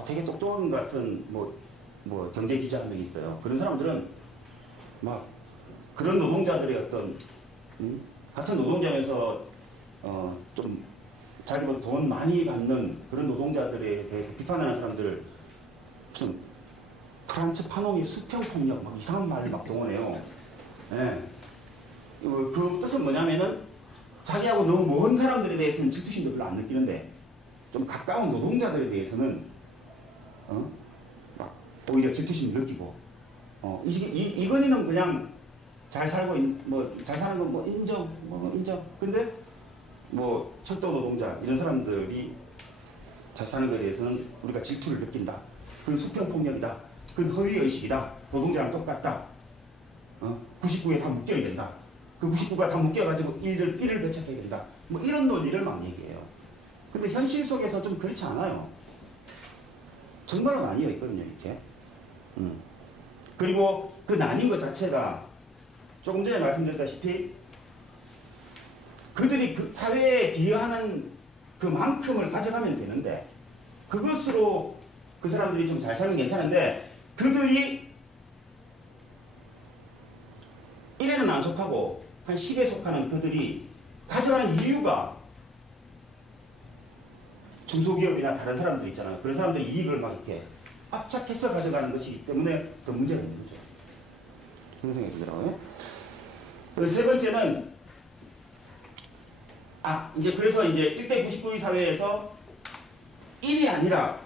되게 똑똑한 것 같은 뭐 경제 기자 한 명이 있어요. 그런 사람들은 막 그런 노동자들의 어떤 같은 노동자면서 좀 자기보다 돈 많이 받는 그런 노동자들에 대해서 비판하는 사람들을 무슨 프란츠 파노니 수평폭력 막 이상한 말을 막 동원해요. 예. 그 뜻은 뭐냐면은 자기하고 너무 먼 사람들에 대해서는 질투심도 별로 안 느끼는데 좀 가까운 노동자들에 대해서는 막 오히려 질투심 느끼고 이건희는 그냥 잘 살고 잘 사는 건 뭐 인정 근데 뭐 철도 노동자 이런 사람들이 잘 사는 것에 대해서는 우리가 질투를 느낀다. 그건 수평폭력이다. 그건 허위의식이다. 노동자랑 똑같다. 99에 다 묶여야 된다. 그 99가 다 묶여가지고 일을 배척해야 된다. 뭐 이런 논리를 막 얘기해요. 근데 현실 속에서 좀 그렇지 않아요. 정말로 나뉘어 있거든요, 이렇게. 그리고 그 나뉜 것 자체가 조금 전에 말씀드렸다시피 그들이 그 사회에 기여하는 그만큼을 가져가면 되는데 그것으로 그 사람들이 좀 잘 살면 괜찮은데 그들이 1에는 안 속하고 한 10에 속하는 그들이 가져가는 이유가 중소기업이나 다른 사람들 있잖아요. 그런 사람들이 이익을 막 이렇게 압착해서 가져가는 것이기 때문에 더 문제가 있는 거죠. 그런 생각이 들더라고요. 그리고 세 번째는 그래서 이제 1대 99의 사회에서 1이 아니라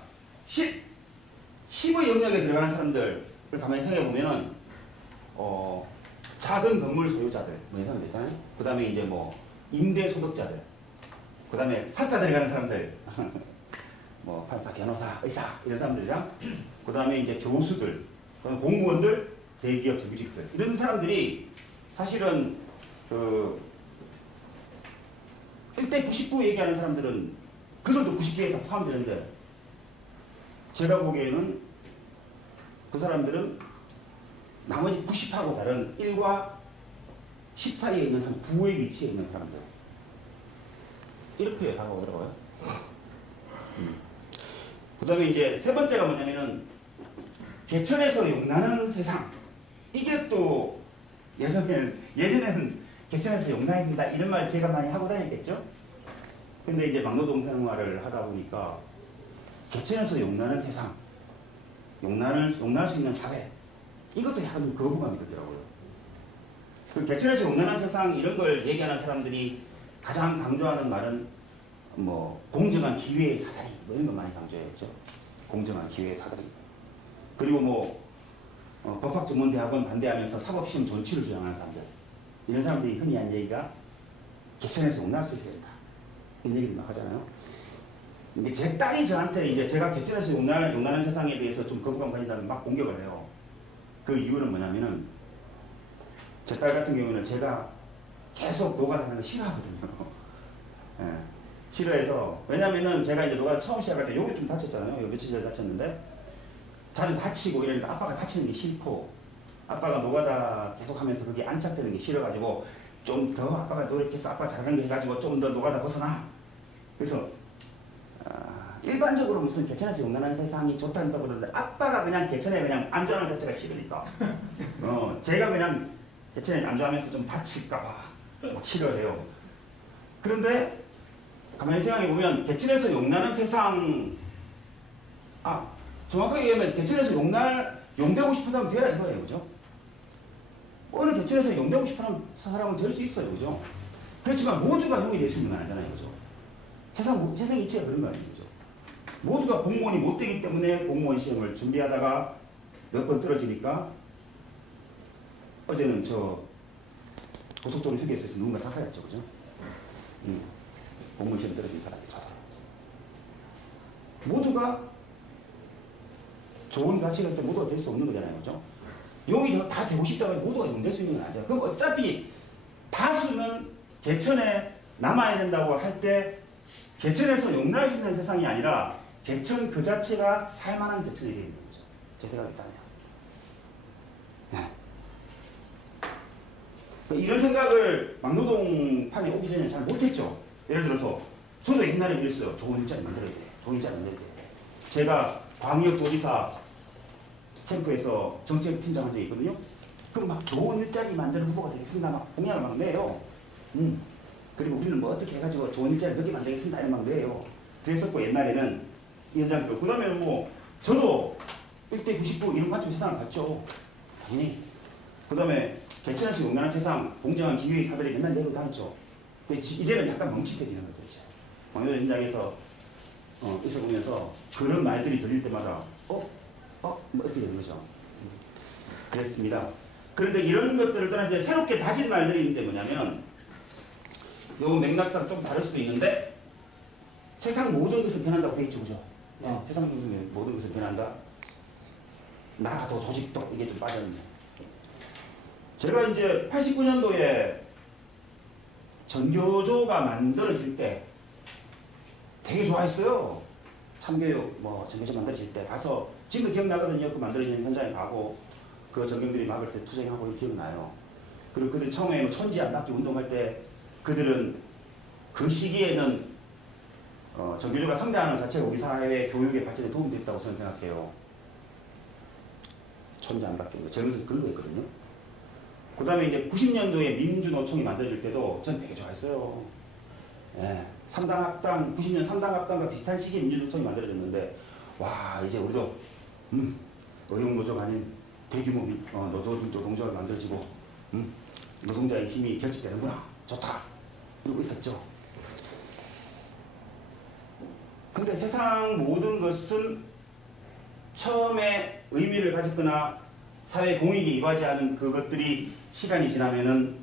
10의 영역에 들어가는 사람들을 가만히 생각해보면은 작은 건물 소유자들 뭐 이런 사람들 있잖아요. 그 다음에 이제 뭐 임대 소득자들, 그 다음에 사자 들어가는 사람들, 뭐 판사, 변호사, 의사 이런 사람들이랑 그 다음에 이제 교수들, 그다음에 공무원들, 대기업 정규직들 이런 사람들이 사실은 그 1대 99 얘기하는 사람들은 그들도 99에 다 포함되는데 제가 보기에는 그 사람들은 나머지 90하고 다른 1과 10 사이에 있는 한 9의 위치에 있는 사람들 이렇게 다가오더라고요. 그 다음에 이제 세 번째가 뭐냐면은 개천에서 용나는 세상. 이게 또 예전에는 개천에서 용나야 된다 이런 말 제가 많이 하고 다녔겠죠. 근데 이제 막노동 생활을 하다 보니까 개천에서 용나는 세상, 용날 수 있는 사회, 이것도 약간 거부감이 들더라고요. 그 개천에서 용나는 세상 이런 걸 얘기하는 사람들이 가장 강조하는 말은 뭐 공정한 기회의 사다리 뭐 이런 거 많이 강조했죠. 공정한 기회의 사다리. 그리고 뭐 법학전문대학원 반대하면서 사법시험 존치를 주장하는 사람들, 이런 사람들이 흔히 한 얘기가 개천에서 용날 수 있어야 된다 이런 얘기를 막 하잖아요. 근데 제 딸이 저한테 이제 제가 개천에서 용나는 세상에 대해서 좀 거부감 가진다면 막 공격을 해요. 그 이유는 뭐냐면은 제 딸 같은 경우는 제가 계속 노가다하는 거 싫어하거든요. 예, 싫어해서. 왜냐면은 제가 이제 노가다 처음 시작할 때 여기 좀 다쳤잖아요. 여기 며칠 전에 다쳤는데 자주 다치고 이러니까 아빠가 다치는 게 싫고, 아빠가 노가다 계속 하면서 그게 안착되는 게 싫어가지고 좀 더 아빠가 노력해서 아빠 잘하는 거 해가지고 좀 더 노가다 벗어나. 그래서 일반적으로 무슨 개천에서 용나는 세상이 좋다고 그러는데 아빠가 그냥 개천에 그냥 안주하는 자체가 싫으니까 제가 그냥 개천에 안주하면서 좀 다칠까봐 막 싫어해요. 그런데 가만히 생각해보면 개천에서 용나는 세상, 정확하게 얘기하면 개천에서 용되고 싶은 사람 되라 이거예요. 그죠? 어느 개천에서 용되고 싶은 사람은 될 수 있어요. 그죠? 그렇지만 모두가 용이 될 수 있는 건 아니잖아요. 그죠? 세상 이치가 그런 거 아니에요. 그죠? 모두가 공무원이 못 되기 때문에 공무원 시험을 준비하다가 몇 번 떨어지니까 어제는 저 고속도로 휴게소에서 누군가 자살했죠. 그죠? 공무원 시험 떨어진 사람이 자살. 모두가 좋은 가치를 때 모두가 될 수 없는 거잖아요. 그죠? 용이 다 되고 싶다고 해서 모두가 용 될 수 있는 건 아니죠. 그럼 어차피 다수는 개천에 남아야 된다고 할 때 개천에서 용날 수 있는 세상이 아니라 개천 그 자체가 살만한 개천이 되는 거죠. 제 생각에 따르면. 이런 생각을 막노동판에 오기 전에 잘 못했죠. 예를 들어서 저도 옛날에 그랬어요. 좋은 일자리 만들어야 돼. 좋은 일자리 만들어야 돼. 제가 광역도지사 캠프에서 정책팀장한 적이 있거든요. 그럼 막 좋은 일자리 만드는 후보가 되겠습니다. 막 공약을 막 내요. 그리고 우리는 뭐 어떻게 해가지고 좋은 일자리 몇 개 만들겠습니다. 이런 막 내요. 그랬었고 옛날에는 위원장도. 그 다음에 뭐 저도 1대 99 이런 관점 세상을 봤죠. 당연히. 그 다음에 개천에서 용나는 세상, 공정한 기회의 사들이 맨날 내고 가르쳐. 이제는 약간 멈칫해지는 거죠. 이제. 광교 현장에서 있어보면서 그런 말들이 들릴 때마다 뭐 어떻게 되는 거죠. 그랬습니다. 그런데 이런 것들을 떠나서 이제 새롭게 다진 말들이 있는데 뭐냐면 요 맥락상 좀 다를 수도 있는데 세상 모든 것은 변한다고 돼 있죠. 그죠? 세상 모든 것은 변한다. 나라도 조직도 이게 좀 빠졌는데 제가 이제 89년도에 전교조가 만들어질 때 되게 좋아했어요. 참교육 전교조 만들어질 때 가서 지금도 기억나거든요. 그 만들어지는 현장에 가고 그 전경들이 막을 때 투쟁하고 기억나요. 그리고 그들 처음에 천지 안 받기 운동할 때 그들은 그 시기에는 전교조가 성장하는 자체가 우리 사회 교육의 발전에 도움이 됐다고 저는 생각해요. 천지 안 받기 운동. 제가 그런 거 있거든요. 그 다음에 이제 90년도에 민주노총이 만들어질 때도 전 되게 좋아했어요. 3당합당, 90년 3당합당과 비슷한 시기에 민주노총이 만들어졌는데, 와, 이제 우리도, 의용노조가 아닌 대규모 노동조가 만들어지고, 노동자의 힘이 결집되는구나. 좋다. 이러고 있었죠. 근데 세상 모든 것은 처음에 의미를 가졌거나 사회 공익에 이바지 않은 그것들이 시간이 지나면은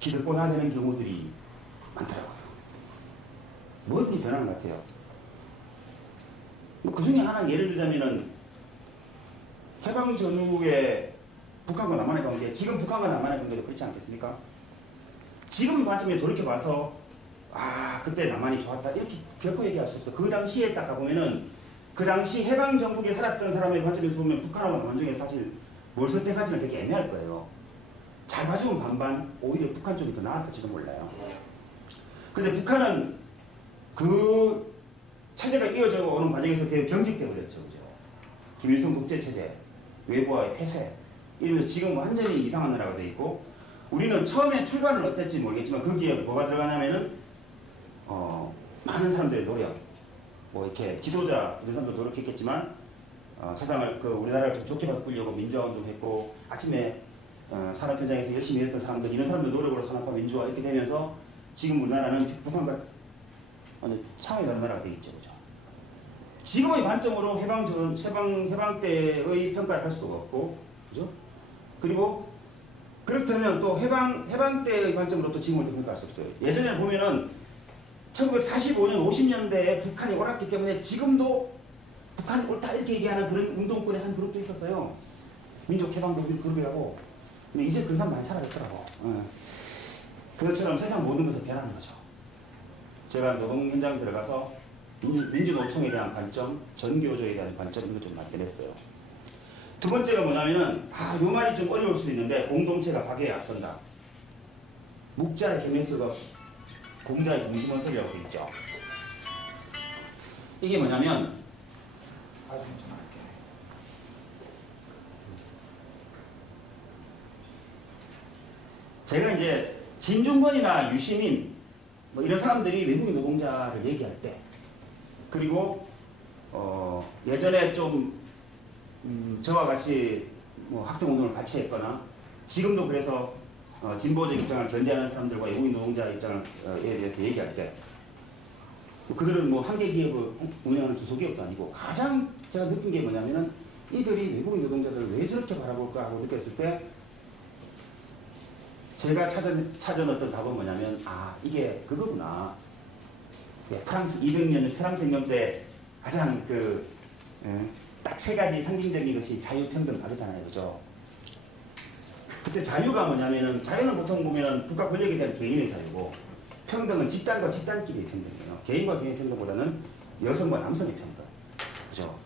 기득권화되는 경우들이 많더라고요. 뭐든지 변하는 것 같아요. 그 중에 하나 예를 들자면은 해방 전후에 북한과 남한의 관계, 지금 북한과 남한의 관계도 그렇지 않겠습니까? 지금 관점에 돌이켜봐서 그때 남한이 좋았다 이렇게 결코 얘기할 수 없어. 그 당시에 딱 가보면은 그 당시 해방 정국에 살았던 사람의 관점에서 보면 북한하고 남한 중에 사실 뭘 선택하지는 되게 애매할 거예요. 잘 봐주면 반반, 오히려 북한 쪽이 더 나았을지도 몰라요. 근데 북한은 그 체제가 이어져 오는 과정에서 되게 경직되어 버렸죠. 그죠? 김일성 독재체제, 외부와의 폐쇄 이러면서 지금 완전히 이상한 나라가 돼 있고 우리는 처음에 출발은 어땠지 모르겠지만 거기에 뭐가 들어가냐면은 많은 사람들의 노력 뭐 이렇게 지도자 이런 사람도 노력했겠지만 세상을 우리나라를 좀 좋게 바꾸려고 민주화운동했고 아침에 산업 현장에서 열심히 일했던 사람들 이런 사람들 노력으로 산업화 민주화 이렇게 되면서 지금 우리나라는 북한과 완전 차원이 다른 나라가 되겠죠, 그죠? 지금의 관점으로 해방 때의 평가를 할 수도 없고, 그죠? 그리고 그렇다면 또 해방 때의 관점으로 또 지금을 평가할 수 없어요. 예전에 보면은 1945년 50년대에 북한이 옳았기 때문에 지금도 북한이 옳다 이렇게 얘기하는 그런 운동권의 한 그룹도 있었어요. 민족해방도 그룹이라고. 근데 이제 그런 사람 많이 사라졌더라고. 그것처럼 세상 모든 것을 변하는 거죠. 제가 노동 현장 들어가서 민주노총에 대한 관점, 전교조에 대한 관점 이거 좀 맡겨냈어요. 두 번째가 뭐냐면은 요 말이 좀 어려울 수도 있는데 공동체가 박애에 앞선다. 묵자의 개매수가 공자의 동심원설이라고 되어 있죠. 이게 뭐냐면 제가 이제 진중권이나 유시민 뭐 이런 사람들이 외국인 노동자를 얘기할 때 그리고 예전에 좀 저와 같이 뭐 학생운동을 같이 했거나 지금도 그래서 진보적 입장을 견제하는 사람들과 외국인 노동자 입장에 대해서 얘기할 때 그들은 뭐 한계 기업을 운영하는 주소기업도 아니고 가장 제가 느낀 게 뭐냐면은 이들이 외국인 노동자들을 왜 저렇게 바라볼까 하고 느꼈을 때 제가 찾은 어떤 답은 뭐냐면 이게 그거구나. 프랑스 200년 프랑스 혁명 때 가장 딱 세 가지 상징적인 것이 자유, 평등, 바르잖아요, 그죠? 그때 자유가 뭐냐면은 자유는 보통 보면은 국가 권력에 대한 개인의 자유고 평등은 집단과 집단끼리의 평등이에요. 개인과 개인의 평등보다는 여성과 남성의 평등, 그죠?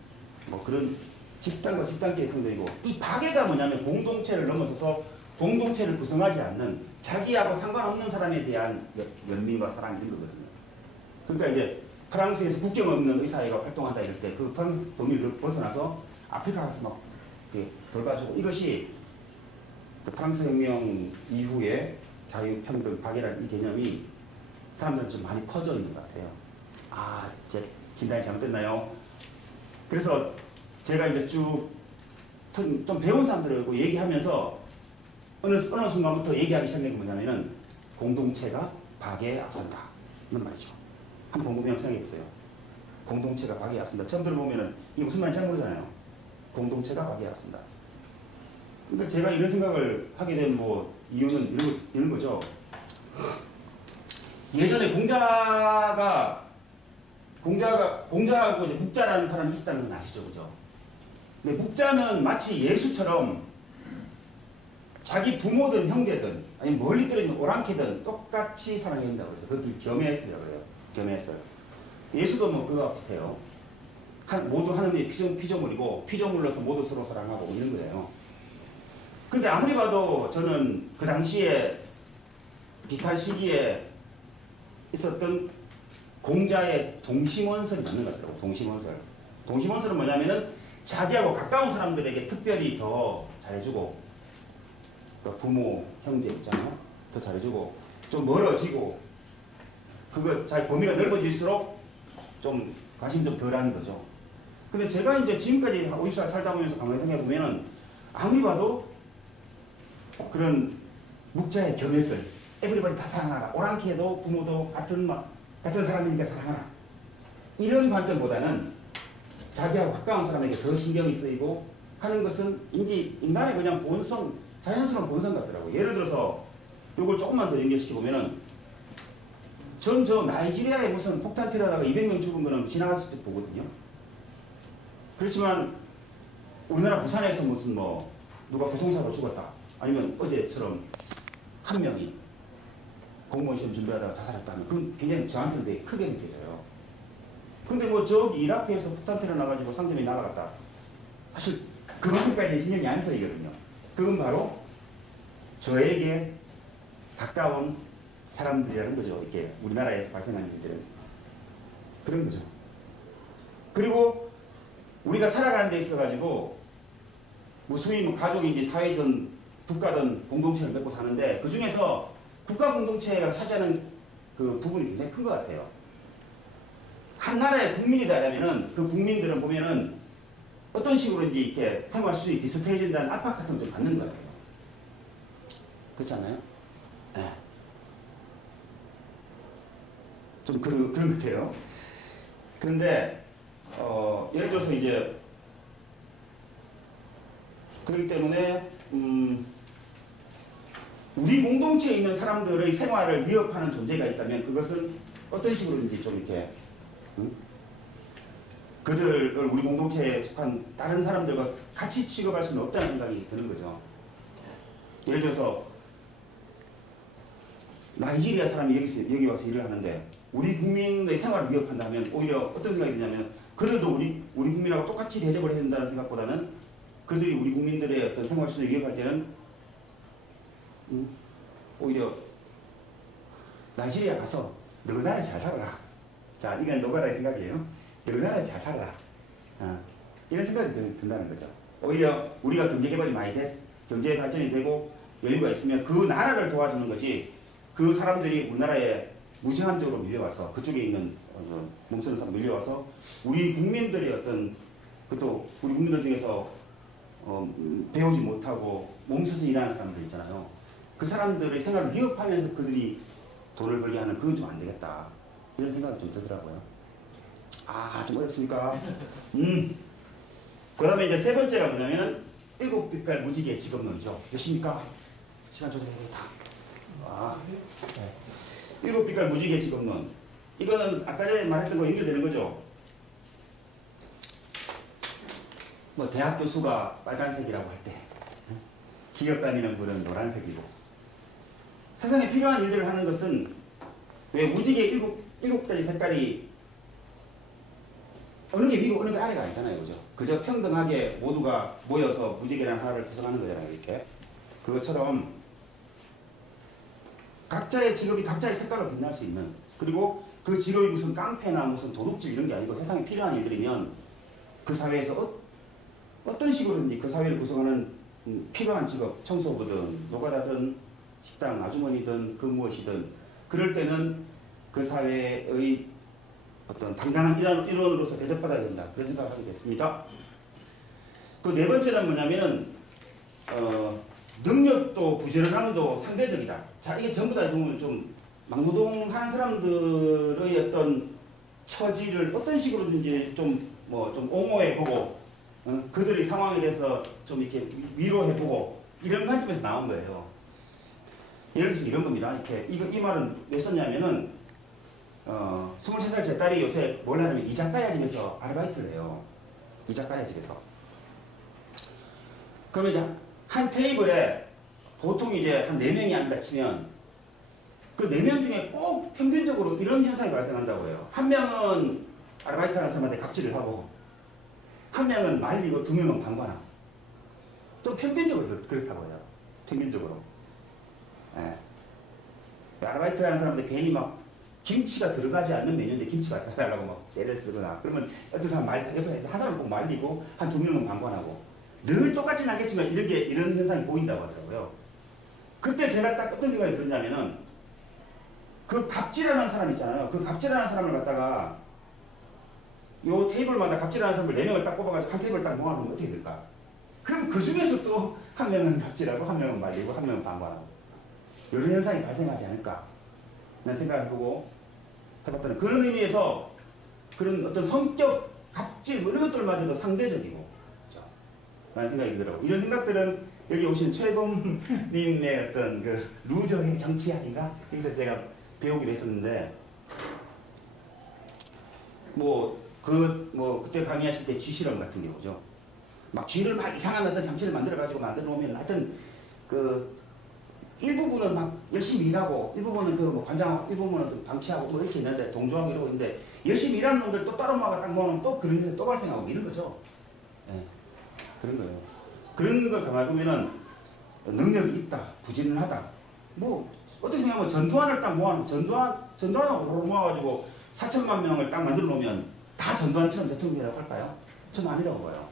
뭐 그런 집단과 집단끼리의 평등이고 이 박애가 뭐냐면 공동체를 넘어서서 공동체를 구성하지 않는 자기하고 상관없는 사람에 대한 연민과 사랑 이런 거거든요. 그러니까 이제 프랑스에서 국경 없는 의사회가 활동한다 이럴 때 그 프랑스 범위를 벗어나서 아프리카 가서 막 돌봐주고 이것이 그 프랑스 혁명 이후에 자유, 평등, 박애라는 이 개념이 사람들은 좀 많이 퍼져 있는 것 같아요. 제 진단이 잘못됐나요? 그래서 제가 이제 쭉 좀 배운 사람들하고 얘기하면서 어느 순간부터 얘기하기 시작한 게 뭐냐면은 공동체가 박애에 앞선다. 이런 말이죠. 한번 궁금해 생각해 보세요. 공동체가 박애에 앞선다. 처음 들어보면은 이게 무슨 말인지 잘 모르잖아요. 공동체가 박애에 앞선다. 그러니까 제가 이런 생각을 하게 된 뭐 이유는 이런 거죠. 예전에 공자하고 이제 묵자라는 사람이 있었다는 건 아시죠, 그죠? 근데 묵자는 마치 예수처럼 자기 부모든 형제든 아니면 멀리 떨어진 오랑캐든 똑같이 사랑해야 된다고 그래서 그걸 겸해했으라고 그래요. 겸해했어요. 예수도 뭐 그거와 비슷해요. 모두 하느님의 피조물이고 피조물로서 모두 서로 사랑하고 있는 거예요. 근데 아무리 봐도 저는 그 당시에 비슷한 시기에 있었던 공자의 동심원설이 맞는 것 같더라고요. 동심원설. 동심원설은 뭐냐면은 자기하고 가까운 사람들에게 특별히 더 잘해주고 또 부모, 형제 있잖아요. 더 잘해주고 좀 멀어지고 그거 잘 범위가 넓어질수록 좀 관심 좀 덜하는 거죠. 근데 제가 이제 지금까지 50살 살다 보면서 가만히 생각해 보면은 아무리 봐도 그런 묵자의 겸해설, 에브리바디 다 사랑하라. 오랑캐도 부모도 같은 사람이니까 사랑하라. 이런 관점보다는 자기하고 가까운 사람에게 더 신경이 쓰이고 하는 것은 인간의 그냥 본성, 자연스러운 본성 같더라고요. 예를 들어서 이걸 조금만 더 연결시켜 보면은 전 저 나이지리아에 무슨 폭탄 테러다가 200명 죽은 거는 지나갔을 때 보거든요. 그렇지만 우리나라 부산에서 무슨 뭐 누가 교통사고로 죽었다. 아니면 어제처럼 한 명이 공무원 시험 준비하다가 자살했다면 그건 굉장히 저한테는 되게 크게 느껴져요. 근데 뭐 저기 이라크에서 폭탄 테러 나가지고 상점이 날아갔다. 사실 그만큼까지 신경이 안 쓰이거든요. 그건 바로 저에게 가까운 사람들이라는 거죠. 이렇게 우리나라에서 발생하는 일들은 그런 거죠. 그리고 우리가 살아가는 데 있어가지고 무수히 뭐 가족인지 사회든 국가든 공동체를 맺고 사는데 그 중에서 국가 공동체가 차지하는 그 부분이 굉장히 큰 것 같아요. 한 나라의 국민이다라면은 그 국민들은 보면은 어떤 식으로인지 이렇게 생활 수준이 비슷해진다는 압박 같은 걸 좀 받는 거예요. 그렇지 않아요? 네. 좀 그런 것 같아요. 그런데 예를 들어서 이제 그렇기 때문에 우리 공동체에 있는 사람들의 생활을 위협하는 존재가 있다면 그것은 어떤 식으로든지 좀 이렇게 그들을 우리 공동체에 속한 다른 사람들과 같이 취급할 수는 없다는 생각이 드는 거죠. 예를 들어서 나이지리아 사람이 여기 와서 일을 하는데 우리 국민의 생활을 위협한다면 오히려 어떤 생각이 드냐면 그들도 우리 국민하고 똑같이 대접을 해야 된다는 생각보다는 그들이 우리 국민들의 어떤 생활 수준을 위협할 때는 오히려 나이지리아 가서 너 나라 잘 살아라. 자, 이건 노가다의 생각이에요. 너 나라 잘 살아라. 이런 생각이 든다는 거죠. 오히려 우리가 경제개발이 많이 경제 발전이 되고 여유가 있으면 그 나라를 도와주는 거지 그 사람들이 우리나라에 무제한적으로 밀려와서 그쪽에 있는 몸쓰는 사람 밀려와서 우리 국민들의 어떤 그것도 우리 국민들 중에서 배우지 못하고 몸써서 일하는 사람들 있잖아요. 그 사람들의 생활을 위협하면서 그들이 돈을 벌게 하는 그건 좀 안 되겠다. 이런 생각이 좀 들더라고요. 좀 어렵습니까? 그 다음에 이제 세 번째가 뭐냐면은 7빛깔 무지개 직업론이죠. 몇십니까? 시간 조절해야겠다. 네. 7빛깔 무지개 직업론. 이거는 아까 전에 말했던 거 연결되는 거죠. 뭐 대학 교수가 빨간색이라고 할 때 기업 다니는 분은 노란색이고 세상에 필요한 일들을 하는 것은 왜 무지개 일곱 가지 색깔이 어느 게 위고 어느 게 아래가 아니잖아요. 그죠? 그저 평등하게 모두가 모여서 무지개라는 하나를 구성하는 거잖아요. 이렇게. 그것처럼 각자의 직업이 각자의 색깔로 빛날 수 있는 그리고 그 직업이 무슨 깡패나 무슨 도둑질 이런 게 아니고 세상에 필요한 일들이면 그 사회에서 어떤 식으로든지 그 사회를 구성하는 필요한 직업, 청소부든 노가다든 식당 아주머니든 그 무엇이든 그럴 때는 그 사회의 어떤 당당한 일원으로서 대접받아야 된다. 그런 생각을 하게 됐습니다. 그 네 번째는 뭐냐면은 능력도 부지런함도 상대적이다. 자, 이게 전부 다 좀 막노동하는 사람들의 어떤 처지를 어떤 식으로든지 좀 옹호해보고 그들의 상황에 대해서 좀 이렇게 위로해보고 이런 관점에서 나온 거예요. 예를 들어서 이런 겁니다. 이렇게 이 말은 왜 썼냐면은 23살 제 딸이 요새 뭘 하냐면 이자카야 집에서 아르바이트를 해요. 이자카야 집에서. 그러면 이제 한 테이블에 보통 이제 한 4명이 앉다 치면 그 4명 중에 꼭 평균적으로 이런 현상이 발생한다고 해요. 한 명은 아르바이트 하는 사람한테 갑질을 하고 한 명은 말리고 2명은 방관하고 좀 평균적으로 그렇다고 해요. 평균적으로. 예. 아르바이트 하는 사람한테 괜히 막 김치가 들어가지 않는 메뉴인데 김치가 달라고 막 애를 쓰거나 그러면 어떤 사람 옆에서 한 사람 꼭 말리고 한 2명은 방관하고 늘 똑같지는 않겠지만 이런 현상이 보인다고 하더라고요. 그때 제가 딱 어떤 생각이 들었냐면은 그 갑질하는 사람 있잖아요. 그 갑질하는 사람을 갖다가 요 테이블마다 갑질하는 사람을 4명을 딱 뽑아가지고 한 테이블 딱 모아놓으면 어떻게 될까? 그럼 그 중에서 또 한 명은 갑질하고 한 명은 말리고 한 명은 방관하고 이런 현상이 발생하지 않을까? 라는 생각을 해보고 해봤다는 그런 의미에서 그런 어떤 성격, 갑질 이런 것들마저도 상대적이고 그렇죠? 라는 생각이 들더라고요. 이런 생각들은 여기 오신 최범님의 어떤 그 루저의 정치학인가? 여기서 제가 배우기도 했었는데 그때 강의하실 때 쥐실험 같은 경우죠. 막 쥐를 막 이상한 어떤 장치를 만들어가지고 만들어 놓으면 하여튼 그 일부분은 막 열심히 일하고 일부분은 그 관장하고 일부분은 방치하고 또 이렇게 있는데 동조하고 이러고 있는데 열심히 일하는 놈들 또 따로 딱 모아놓으면 또 그런 일이 또 발생하고 이런 거죠. 네. 그런 거예요. 그런 걸 가만히 보면은 능력이 있다, 부지런하다. 어떻게 생각하면 전두환을 딱 모아놓고 전두환을 모아가지고 4천만 명을 딱 만들어 놓으면 다 전두환처럼 대통령이라고 할까요? 저는 아니라고 봐요.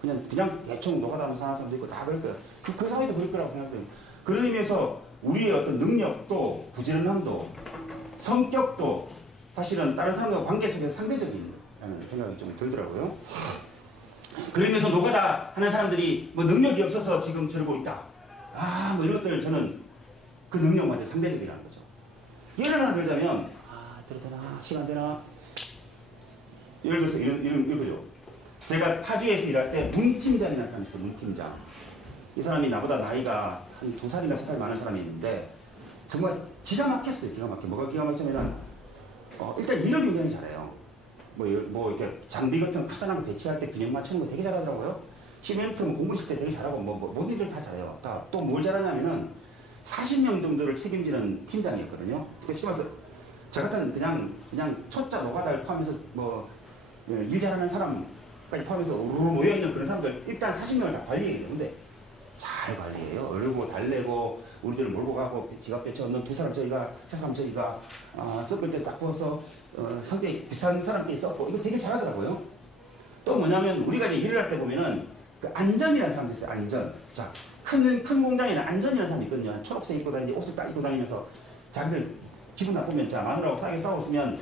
그냥 대충 노가다하면서 사는 사람도 있고 다 그럴 거예요. 그 사회도 그럴 거라고 생각해요. 그런 의미에서 우리의 어떤 능력도 부지런함도 성격도 사실은 다른 사람과 관계 속에서 상대적인 생각이 좀 들더라고요. 그러면서 노가다 하는 사람들이 뭐 능력이 없어서 지금 저러고 있다. 뭐 이런 것들 저는 그 능력과는 상대적이라는 거죠. 예를 하나 들자면 들어되나? 시간 되나? 예를 들어서 이런 거죠. 제가 파주에서 일할 때 문팀장이라는 사람이 있어요. 문팀장. 이 사람이 나보다 나이가 한 2살이나 3살 많은 사람이 있는데 정말 기가 막혔어요. 기가 막혀. 뭐가 기가 막히냐면 일단 일을 굉장히 잘해요. 뭐 이렇게 장비 같은 크다란 거 배치할 때 균형 맞추는 거 되게 잘하더라고요. 시멘트 공부 실 때 되게 잘하고 모든 일을 다 잘해요. 또 뭘 잘하냐면은 40명 정도를 책임지는 팀장이었거든요. 그래서 저 같은 그냥 초짜 노가다를 포함해서 일 잘하는 사람까지 포함해서 우르르 모여있는 그런 사람들 일단 40명을 다 관리해야 돼요. 근데 잘 관리해요. 어르고 달래고 우리들을 몰고 가고 지갑 배쳐 넣는 두 사람 저희가 세 사람 저희가 섞을 때 딱 부어서 성격이 비슷한 사람끼리 썼고 이거 되게 잘하더라고요. 또 뭐냐면 우리가 이제 일을 할 때 보면은 그 안전이라는 사람도 있어요. 안전. 자, 큰 공장에는 안전이라는 사람이 있거든요. 초록색 입고 다니지 옷을 딱 입고 다니면서 자기들 기분 나쁘면 자 마누라하고 싸게 싸웠으면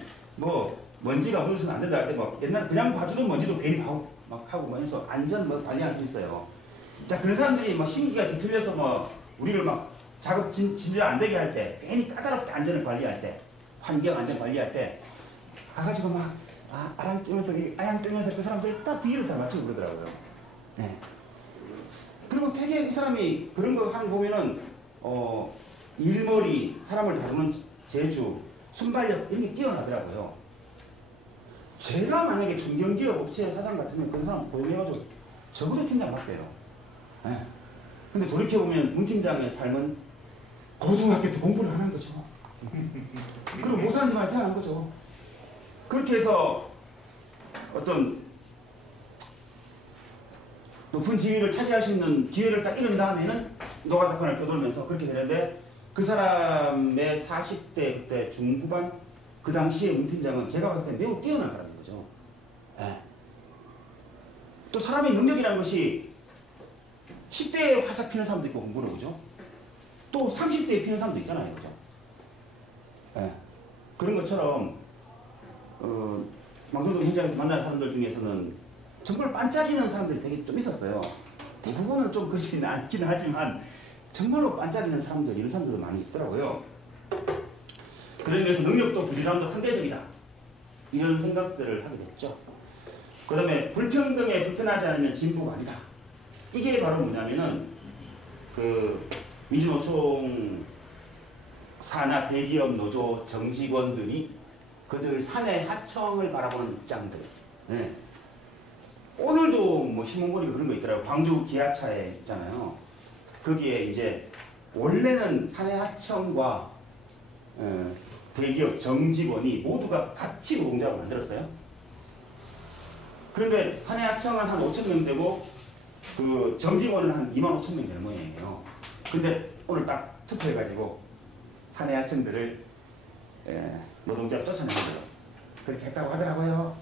먼지가 묻어서는 안 된다 할 때 옛날 그냥 봐주는 먼지도 괜히 막 하고 해서 안전 관리할 수 있어요. 자, 그런 사람들이 신기가 뒤틀려서 우리를 작업 진짜 안 되게 할 때 괜히 까다롭게 안전을 관리할 때 환경 안전 관리할 때 가가지고 아랑 뜨면서 아양 뜨면서 그 사람들 딱 비율을 잘 맞추고 그러더라고요. 네. 그리고 되게 이 사람이 그런 거 하는 거 보면은 일머리, 사람을 다루는 재주, 순발력 이런 게 뛰어나더라고요. 제가 만약에 중견기업 업체 사장 같으면 그런 사람 고용해가지고 저보다 팀장 맞대요. 네. 근데 돌이켜보면 문 팀장의 삶은 고등학교 때 공부를 안 한 거죠. 그리고 못 사는 집안에 태어난 거죠. 그렇게 해서 어떤 높은 지위를 차지할 수 있는 기회를 딱 잃은 다음에는 노가다판을 떠돌면서 그렇게 되는데 그 사람의 40대 그때 중후반 그 당시에 문 팀장은 제가 봤을 때 매우 뛰어난 사람인 거죠. 네. 또 사람의 능력이라는 것이 10대에 활짝 피는 사람도 있고 공부를 그죠? 또 30대에 피는 사람도 있잖아요. 그죠? 네. 그런 것처럼 망동동 현장에서 만난 사람들 중에서는 정말 반짝이는 사람들이 되게 좀 있었어요. 대부분은 좀 그렇지는 않긴 하지만 정말로 반짝이는 사람들 이런 사람들도 많이 있더라고요. 그러면서 능력도 부지런함도 상대적이다. 이런 생각들을 하게 됐죠. 그 다음에 불평등에 불편하지 않으면 진보가 아니다. 이게 바로 뭐냐면은 민주노총 산하 대기업 노조 정직원들이 그들 사내 하청을 바라보는 입장들. 네. 오늘도 신문 보니까 그런 거 있더라고요. 광주 기아차에 있잖아요. 거기에 이제 원래는 사내 하청과 대기업 정직원이 모두가 같이 노동조합을 만들었어요. 그런데 사내 하청은 한 5,000명 되고 그 정직원은 한 25,000명 되는 모양이에요. 근데 오늘 딱 투표해가지고 사내 하청들을 노동조합 쫓아내는 거예요. 그렇게 했다고 하더라고요.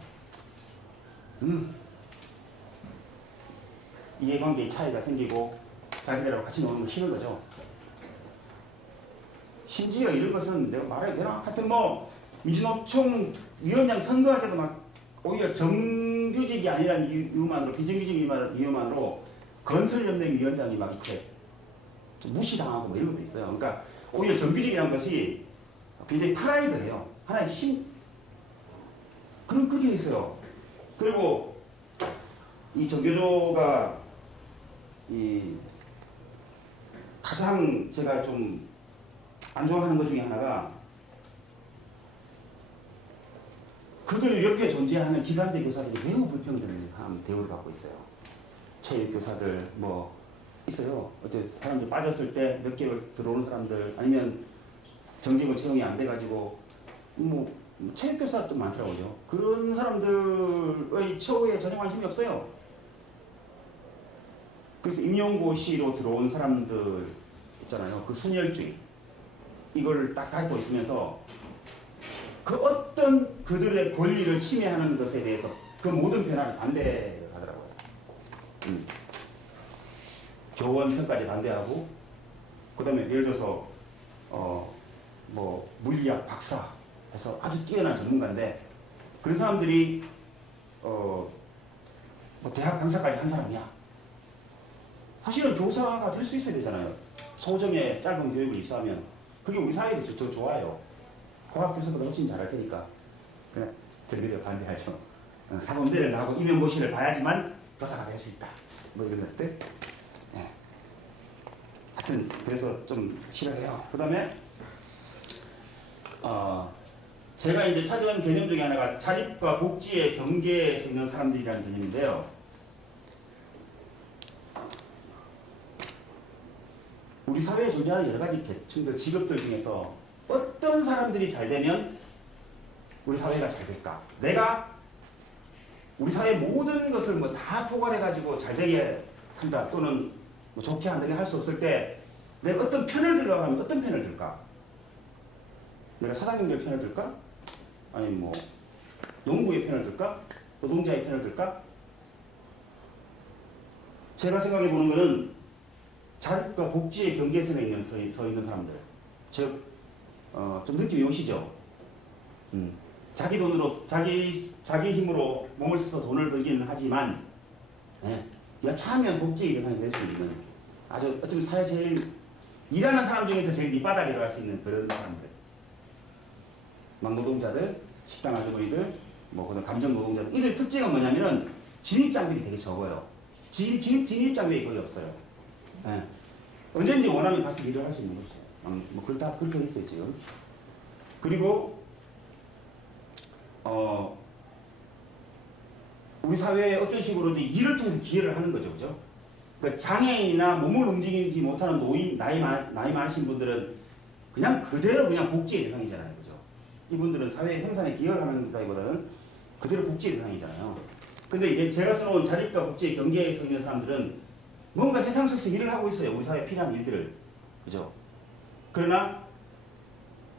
이해관계의 차이가 생기고 자기들하고 같이 노는 거 싫은 거죠. 심지어 이런 것은 내가 말해도 되나? 하여튼 민주노총 위원장 선거할 때도 오히려 정규직이 아니라는 이유만으로 비정규직 이유만으로 건설연맹 위원장이 이렇게 좀 무시당하고 이런 것도 있어요. 그러니까 오히려 정규직이라는 것이 굉장히 프라이드예요. 하나의 그게 있어요. 그리고 이 정교조가 가장 제가 좀 안 좋아하는 것 중에 하나가 그들 옆에 존재하는 기간제 교사들이 매우 불평등한 대우를 받고 있어요. 체육교사들 있어요. 어때 사람들 빠졌을 때 몇 개월 들어오는 사람들 아니면 정직원 채용이 안 돼가지고 체육교사도 많더라고요. 그런 사람들의 처우에 전혀 관심이 없어요. 그래서 임용고시로 들어온 사람들 있잖아요. 그 순혈주의 이걸 딱 갖고 있으면서 그 어떤 그들의 권리를 침해하는 것에 대해서 그 모든 변화를 반대하더라고요. 교원 편까지 반대하고, 그 다음에 예를 들어서 뭐 물리학 박사 해서 아주 뛰어난 전문가인데 그런 사람들이 뭐 대학 강사까지 한 사람이야. 사실은 교사가 될 수 있어야 되잖아요. 소정의 짧은 교육을 있어하면 그게 우리 사회에도 더 좋아요. 고학 교수보다 훨씬 잘할 테니까. 그냥 절대로 반대하죠. 사범대를 나하고 임용고시를 봐야지만 교사가 될 수 있다. 뭐 이런 것들. 예. 하여튼 그래서 좀 싫어해요. 그 다음에 제가 이제 찾은 개념 중에 하나가 자립과 복지의 경계에 서 있는 사람들이라는 개념인데요. 우리 사회에 존재하는 여러 가지 계층들, 직업들 중에서 어떤 사람들이 잘 되면 우리 사회가 잘 될까? 내가 우리 사회의 모든 것을 뭐 다 포괄해가지고 잘 되게 한다 또는 뭐 좋게 안 되게 할 수 없을 때 내가 어떤 편을 들려고 하면 어떤 편을 들까? 내가 사장님들 편을 들까? 아니면 뭐 농부의 편을 들까? 노동자의 편을 들까? 제가 생각해 보는 거는 자립과 복지의 경계선에 서 있는 사람들. 즉, 좀 느낌이 오시죠? 자기 돈으로, 자기 힘으로 몸을 써서 돈을 벌기는 하지만, 여차하면 복지의 대상이 될 수 있는 아주 어쩌면 사회 제일, 일하는 사람 중에서 제일 밑바닥이라고 할 수 있는 그런 사람들. 막노동자들, 식당 아주머니들, 뭐, 그다음 감정 노동자들. 이들 특징은 뭐냐면은 진입장벽이 되게 적어요. 진입장벽이 거의 없어요. 예. 언제든지 원하면 가서 일을 할 수 있는 것이죠. 뭐, 그걸 다 그렇게 있어요, 지금. 그리고, 우리 사회에 어떤 식으로든 일을 통해서 기여를 하는 거죠, 그죠? 그러니까 장애인이나 몸을 움직이지 못하는 노인, 나이 많으신 분들은 그냥 그대로 그냥 복지의 대상이잖아요, 그죠? 이분들은 사회 생산에 기여를 하는 것보다는 그대로 복지의 대상이잖아요. 근데 이제 제가 써놓은 자립과 복지의 경계에 서 있는 사람들은 뭔가 세상 속에서 일을 하고 있어요. 우리 사회에 필요한 일들을. 그죠? 그러나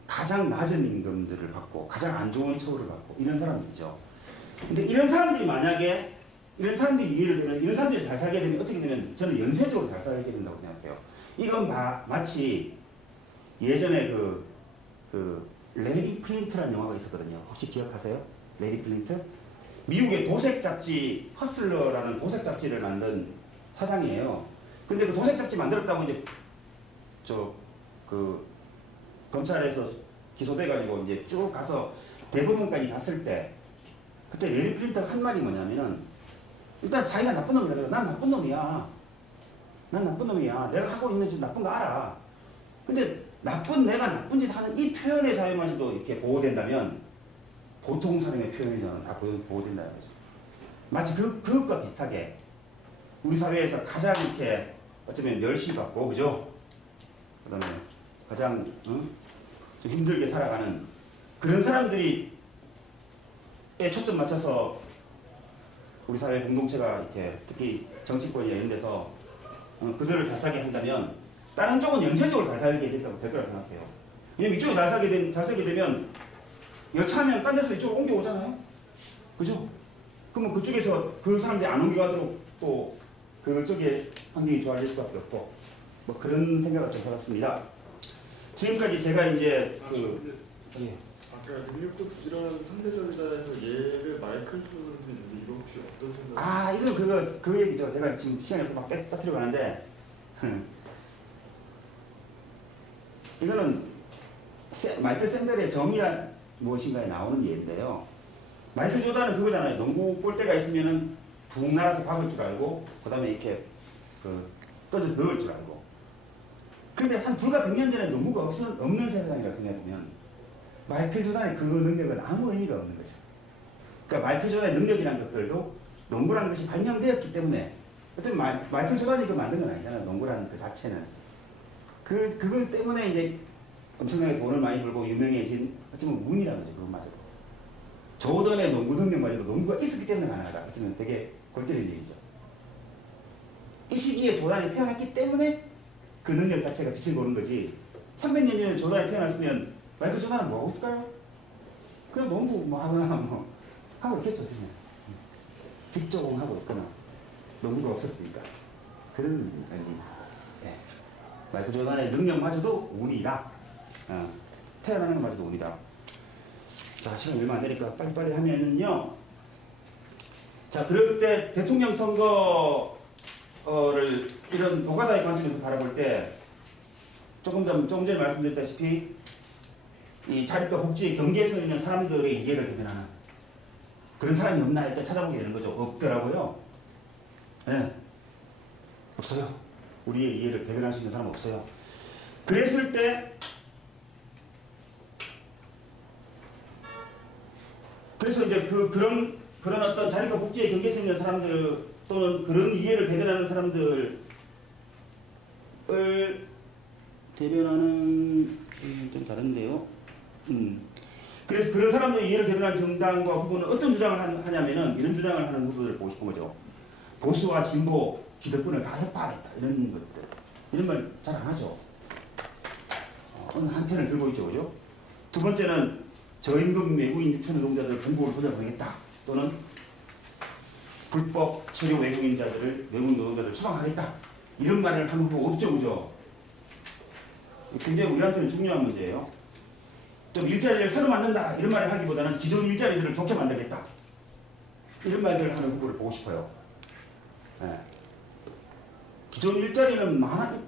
가장 낮은 임금들을 받고 가장 안 좋은 처우를 받고 이런 사람들이죠. 근데 이런 사람들이 만약에 이런 사람들이 이해를 되면 이런 사람들이 잘 살게 되면 어떻게 되면 저는 연쇄적으로 잘 살게 된다고 생각해요. 이건 마치 예전에 그 레리 플린트라는 영화가 있었거든요. 혹시 기억하세요? 레리 플린트? 미국의 도색 잡지 허슬러라는 도색 잡지를 만든 사장이에요. 근데 그 도색 잡지 만들었다고 이제 검찰에서 기소돼가지고 이제 쭉 가서 대법원까지 갔을 때 그때 레리 플린트가 한 말이 뭐냐면은 일단 자기가 나쁜 놈이라 난 나쁜 놈이야. 난 나쁜 놈이야. 내가 하고 있는 짓 나쁜 거 알아. 근데 내가 나쁜 짓 하는 이 표현의 자유마저도 이렇게 보호된다면 보통 사람의 표현이는 다 보호된다는 거죠. 마치 그것과 비슷하게 우리 사회에서 가장 이렇게 어쩌면 멸시받고, 그죠? 그 다음에 가장, 좀 힘들게 살아가는 그런 사람들이 초점 맞춰서 우리 사회 공동체가 이렇게 특히 정치권이나 이런 데서 그들을 잘 살게 한다면 다른 쪽은 연쇄적으로 잘 살게 될 거라고 생각해요. 왜냐면 이쪽이 잘 살게 되면 여차하면 딴 데서 이쪽으로 옮겨오잖아요. 그죠? 그러면 그쪽에서 그 사람들이 안 옮겨가도록 또 그쪽에 환경이 좋아질 수밖에 없고 뭐 그런 생각을 좀 해봤습니다. 지금까지 제가 이제 아까 능력도 부지런한 상대적이다 해서 얘를 마이클 조던도 있는데 이거 혹시 어떤 생각? 이거 그 얘기죠. 제가 지금 시간이 없어서 막 빠뜨려 가는데 이거는 마이클 샌델의 정의란 무엇인가에 나오는 예인데요. 마이클 조던은 그거잖아요. 농구 골대가 있으면은 붕 날아서 박을 줄 알고 그 다음에 이렇게 떠져서 넣을 줄 알고. 근데 한 불과 100년 전에 농구가 없는 세상이라고 생각해보면 마이클 조던의 그 능력은 아무 의미가 없는 거죠. 그러니까 마이클 조던의 능력이라는 것들도 농구라는 것이 발명되었기 때문에 어쩌면 마이클 조던이 그걸 만든 건 아니잖아요. 농구라는 그 자체는. 그것 때문에 이제 엄청나게 돈을 많이 벌고 유명해진 어쩌면 운이라는 거죠. 그것마저도. 조던의 농구 능력마저도 농구가 있었기 때문에 가능하다. 어쩌면 되게 골 때리는 얘기죠. 이 시기에 조던이 태어났기 때문에 그 능력 자체가 빛을 보는 거지. 300년 전에 조던이 태어났으면 마이클 조던은 뭐 하고 있을까요? 그냥 농구 뭐 하거나 뭐 하고 있겠죠. 직조공하고 있거나. 논문가 없었으니까. 그런 예. 마이클 조던의 능력마저도 운이다. 태어나는 것마저도 운이다. 자, 시간이 얼마 안 되니까 빨리빨리 하면은요. 자, 그럴 때 대통령 선거를 이런 노가다의 관점에서 바라볼 때 조금 전에 말씀드렸다시피 이 자립과 복지의 경계에 서 있는 사람들의 이해를 대변하는 그런 사람이 없나 할 때 찾아보게 되는 거죠. 없더라고요. 네. 없어요. 우리의 이해를 대변할 수 있는 사람은 없어요. 그랬을 때 그래서 이제 그런 어떤 자립과 복지의 경계에 서 있는 사람들 또는 그런 이해를 대변하는 사람들을 대변하는 좀 다른데요. 그래서 그런 사람들의 이해를 대변하는 정당과 후보는 어떤 주장을 하냐면은 이런 주장을 하는 후보들을 보고 싶은 거죠. 보수와 진보, 기득권을 다 협파하겠다 이런 것들 이런 말 잘 안 하죠. 어느 한 편을 들고 있죠, 그죠? 두 번째는 저임금 외국인 유치 노동자들 공고를 돌려보내겠다 또는 불법 체류 외국인 노동자들 처방하겠다 이런 말을 하는 후보 없죠, 그죠? 굉장히 우리한테는 중요한 문제예요. 좀 일자리를 새로 만든다 이런 말을 하기보다는 기존 일자리들을 좋게 만들겠다 이런 말들을 하는 후보를 보고 싶어요. 네. 기존 일자리는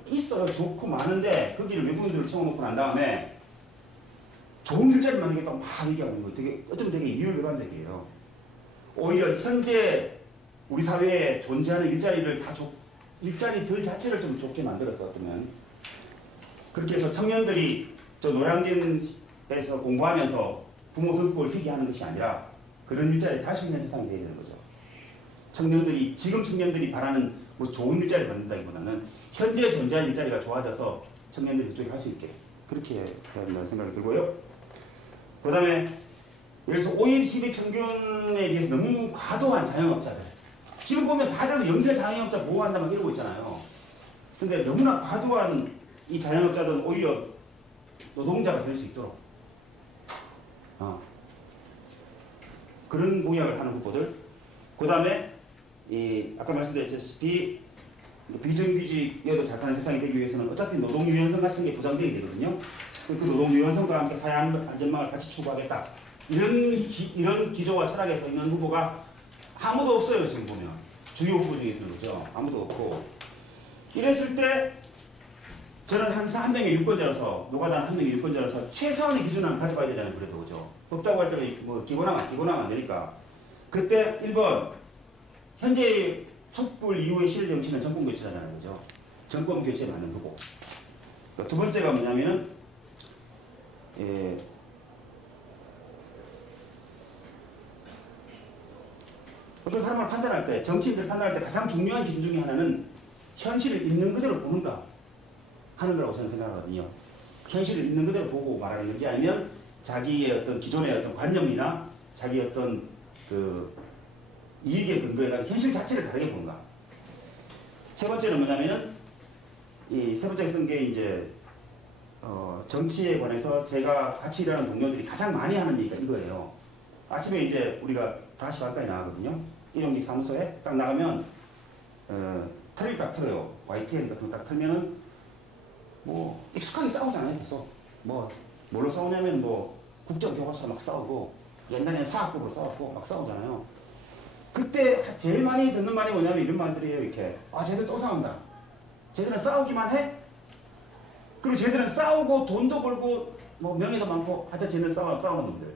있어요. 좋고 많은데 거기를 외국인들을 채워놓고 난 다음에 좋은 일자리 만들겠다고 막 얘기하는 거예요. 어쩌면 되게 이율배반적이에요. 오히려 현재 우리 사회에 존재하는 일자리들 자체를 좀 좋게 만들어서 어쩌면 그렇게 해서 청년들이 저 노량진에서 공부하면서 부모 등골 희귀하는 것이 아니라 그런 일자리에 갈 수 있는 세상이 되어야 되는 거죠. 지금 청년들이 바라는 뭐 좋은 일자리를 만든다기보다는 현재 존재하는 일자리가 좋아져서 청년들이 그쪽에 할 수 있게 그렇게 해야 된다는 생각이 들고요. 그 다음에 예를 들어서 OECD 평균에 비해서 너무 과도한 자영업자들 지금 보면 다들 영세 자영업자 보호한다 막 이러고 있잖아요. 근데 너무나 과도한 이 자영업자들은 오히려 노동자가 될 수 있도록 그런 공약을 하는 후보들. 그 다음에 아까 말씀드렸다시피 비정규직이어도 잘 사는 세상이 되기 위해서는 어차피 노동유연성 같은 게 보장되어야 되거든요. 그 노동유연성과 함께 사회 안전망을 같이 추구하겠다. 이런 기조와 철학에 서 있는 후보가 아무도 없어요. 지금 보면 주요 후보 중에서는 그죠. 아무도 없고 이랬을 때 저는 항상 한 명의 유권자로서 노가다 한 명의 유권자로서 최소한의 기준을 가져봐야 되잖아요. 그래도 그죠. 없다고 할 때가 뭐 기본화가 안 되니까 그때 1번 현재 촛불 이후의 시대 정치는 정권 교체잖아요. 그죠. 정권 교체에 맞는 후보. 두 번째가 뭐냐면은 어떤 사람을 판단할 때 정치인들 판단할 때 가장 중요한 기준 중에 하나는 현실을 있는 그대로 보는가 하는 거라고 저는 생각하거든요. 현실을 있는 그대로 보고 말하는 건지 아니면 자기의 어떤 기존의 어떤 관념이나 자기 어떤 그 이익에 근거해가지고 현실 자체를 다르게 보는가. 세 번째는 뭐냐면은 이 세 번째 쓴 게 이제 정치에 관해서 제가 같이 일하는 동료들이 가장 많이 하는 얘기가 이거예요. 아침에 이제 우리가 5시 반까지 나가거든요. 일용직 사무소에 딱 나가면 텔레비 딱 틀어요. YTN 같은 거 딱 틀면은 뭐 익숙하게 싸우잖아요. 계속 뭐 뭘로 싸우냐면 뭐 국정교과서 막 싸우고 옛날에는 사학법으로 싸웠고 막 싸우잖아요. 그때 제일 많이 듣는 말이 뭐냐면 이런 말들이에요. 이렇게 쟤들 또 싸운다. 쟤들은 싸우기만 해? 그리고 쟤들은 싸우고 돈도 벌고 뭐 명예도 많고 하여튼 쟤는 싸우는 놈들.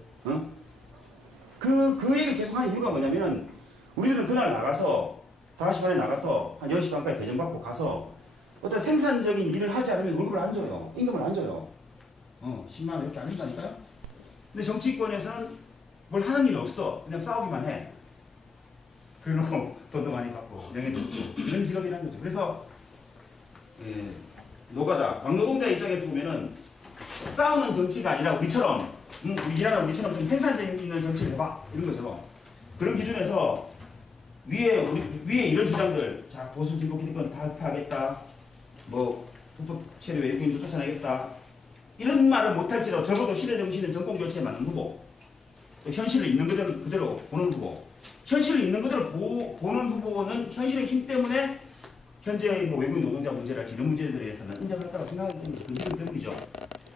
그 얘기를 계속 하는 이유가 뭐냐면은 우리들은 그날 나가서 5시 반에 나가서 한 10시 반까지 배정받고 가서 어떤 생산적인 일을 하지 않으면 월급을 안 줘요. 임금을 안 줘요. 10만 원 이렇게 안 준다니까요. 근데 정치권에서는 뭘 하는 일 없어. 그냥 싸우기만 해. 그리고 돈도 많이 받고 명예도 있고 이런 직업이라는 거죠. 그래서 노가다, 막노동자 입장에서 보면은 싸우는 정치가 아니라 우리처럼 우리 일하는 우리처럼 좀 생산性있는 정치를 해봐 이런 거죠. 그런 기준에서 위에 이런 주장들, 자 보수 진보 기득권 다 흡파하겠다, 뭐 불법 체류 외국인도 쫓아내겠다 이런 말을 못할지라도 적어도 시대 정치는 정권 교체에 맞는 후보, 현실을 있는 그대로 보는 후보 현실을 있는 그대로 보는 후보는 현실의 힘 때문에 현재 뭐 외국인 노동자 문제랄지 이런 문제들에 대해서는 인정했다고 생각하기 때문에 그 이유 때문이죠.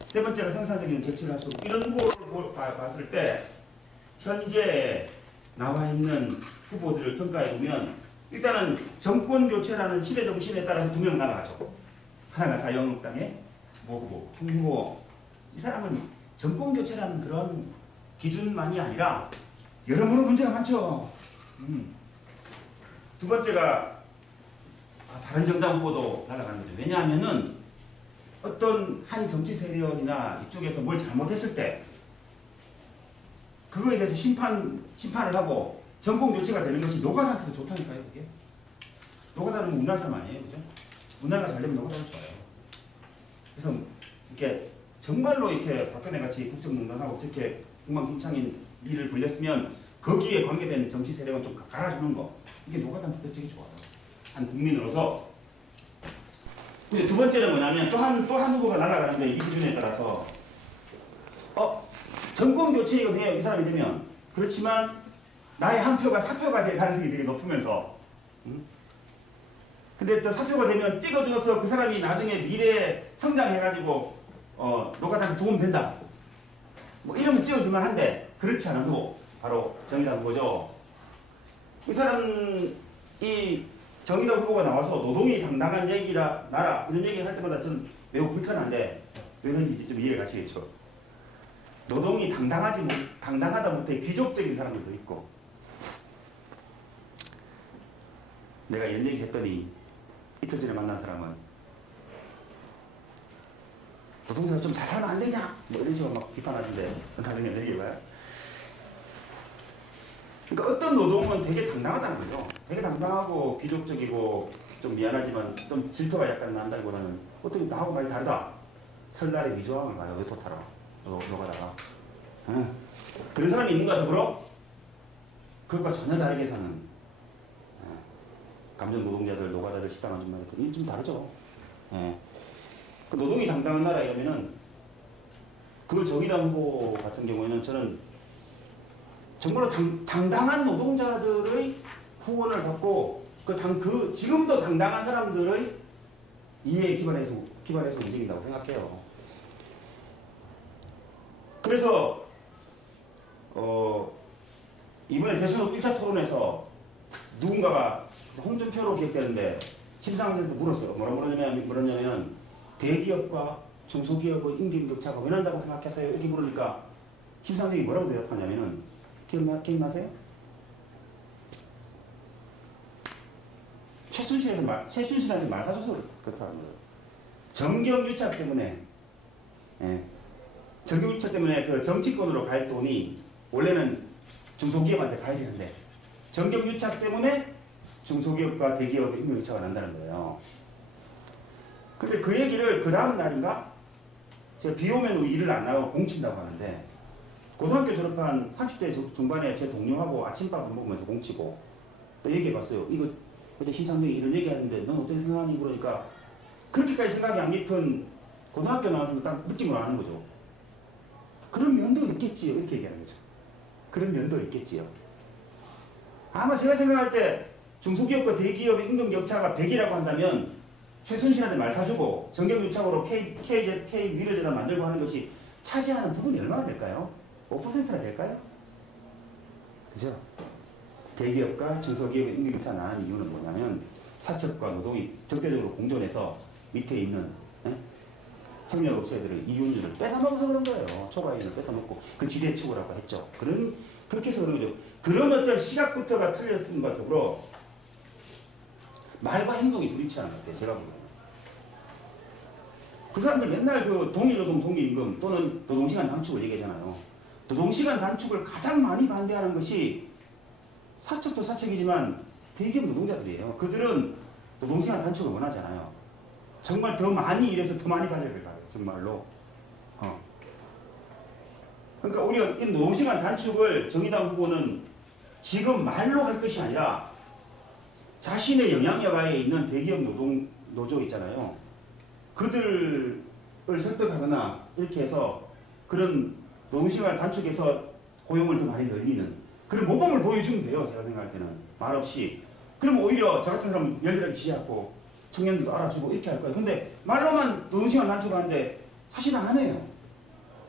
세 번째가 생산적인 정치를 할 수 없고 이런 후보를 봤을 때 현재 나와 있는 후보들을 평가해 보면 일단은 정권 교체라는 시대 정신에 따라서 두 명 나가죠. 하나가 자유한국당의 모 후보, 한 후보. 이 사람은 정권 교체라는 그런 기준만이 아니라 여러모로 문제가 많죠. 두 번째가 바른정당 후보도 날아가는 거죠. 왜냐하면은 어떤 한 정치 세력이나 이쪽에서 뭘 잘못했을 때 그거에 대해서 심판을 하고 정권 교체가 되는 것이 노가다한테도 좋다니까요. 그게 노가다는 우리나라 사람 아니에요, 그죠? 우리나라가 잘 되면 노가다는 좋아요. 그래서 이렇게 정말로 이렇게 박근혜 같이 국정농단하고 저렇게 엉망진창인 일을 벌렸으면 거기에 관계된 정치 세력은 좀 갈아주는 거, 이게 노가다한테도 되게 좋아요. 한 국민으로서. 근데 두 번째는 뭐냐면 또 한 후보가 날아가는데 이 기준에 따라서 정권 교체가 돼요. 이 사람이 되면. 그렇지만 나의 한 표가 사표가 될 가능성이 되게 높으면서 근데 또 사표가 되면 찍어줘서 그 사람이 나중에 미래에 성장해가지고 노가다한테 도움 된다. 뭐 이러면 찍어주면 한데 그렇지 않은 후보 바로 정의당 후보죠. 이 사람 이 정의당 후보가 나와서 노동이 당당한 얘기라 나라 이런 얘기를 할 때마다 저는 매우 불편한데 왜 그런지 좀 이해가 가시겠죠. 노동이 당당하다 못해 귀족적인 사람들도 있고 내가 이런 얘기 했더니 이틀 전에 만난 사람은 노동자가 좀 잘 살면 안 되냐 뭐 이런 식으로 막 비판하는데 다른 얘기해봐요. 그러니까 어떤 노동은 되게 당당하다는 거죠. 되게 당당하고 귀족적이고 좀 미안하지만 좀 질투가 약간 난다기보다는 어떤 나하고 많이 다르다. 설날에 미조항을 가요. 외토 타러 노가다가 그런 사람이 있는가 더불어 그것과 전혀 다르게 사는 감정 노동자들, 노가다들, 식당 아줌마들 좀 다르죠. 그 노동이 당당한 나라 이러면은 그걸 정의당 후보 같은 경우에는 저는 정말로 당당한 노동자들의 후원을 받고 지금도 당당한 사람들의 이해에 기반해서 움직인다고 생각해요. 그래서 이번에 대선 1차 토론에서 누군가가 홍준표로 기억되는데 심상정도 물었어요. 뭐라 물었냐면 대기업과 중소기업의 임금격차가 왜 난다고 생각하세요? 이렇게 물으니까 심상정이 뭐라고 대답하냐면은 기억나세요? 최순실한테 말 사줘서 그렇다는 거예요. 정경유착 때문에 정경유착 때문에 그 정치권으로 갈 돈이 원래는 중소기업한테 가야 되는데 정경유착 때문에 중소기업과 대기업의 임금유착가 난다는 거예요. 근데 그 얘기를 그 다음 날인가 제가 비 오면 일을 안 나가고 공친다고 하는데 고등학교 졸업한 30대 중반에 제 동료하고 아침밥을 먹으면서 공치고 또 얘기해봤어요. 이거 어제 심상정이 이런 얘기하는데 넌 어떻게 생각하니? 그러니까 그렇게까지 생각이 안 깊은 고등학교 나와서 딱 느낌을 아는 거죠. 그런 면도 있겠지요. 이렇게 얘기하는 거죠. 그런 면도 있겠지요. 아마 제가 생각할 때 중소기업과 대기업의 임금 격차가 100이라고 한다면 최순실한테 말 사주고 정경유착으로 K 위로재단 만들고 하는 것이 차지하는 부분이 얼마나 될까요? 5%나 될까요? 그죠? 대기업과 중소기업의 임금격차 나는 이유는 뭐냐면 사측과 노동이 적대적으로 공존해서 밑에 있는 협력업체들의 이윤율을 뺏어먹어서 그런 거예요. 초과이윤을 뺏어먹고 그 지대축이라고 했죠. 그렇게 해서 그런 거죠. 그런 어떤 시각부터가 틀렸음과 더불어 말과 행동이 불일치하는 것 같아요. 제가 보기에는. 그 사람들 맨날 그 동일노동 동일임금 또는 노동시간 단축을 얘기하잖아요. 노동시간 단축을 가장 많이 반대하는 것이 사측도 사측이지만 대기업 노동자들이에요. 그들은 노동시간 단축을 원하잖아요. 정말 더 많이 일해서 더 많이 가져갈 거예요. 정말로. 그러니까 우리가 이 노동시간 단축을 정의당 후보는 지금 말로 할 것이 아니라 자신의 영향력 하에 있는 대기업 노조 있잖아요. 그들을 설득하거나 이렇게 해서 그런 노동시간 단축해서 고용을 더 많이 늘리는 그런 모범을 보여주면 돼요. 제가 생각할 때는 말없이. 그럼 오히려 저 같은 사람 열렬하게 지지하고 청년들도 알아주고 이렇게 할 거예요. 근데 말로만 노동시간 단축하는데 사실은 안 해요.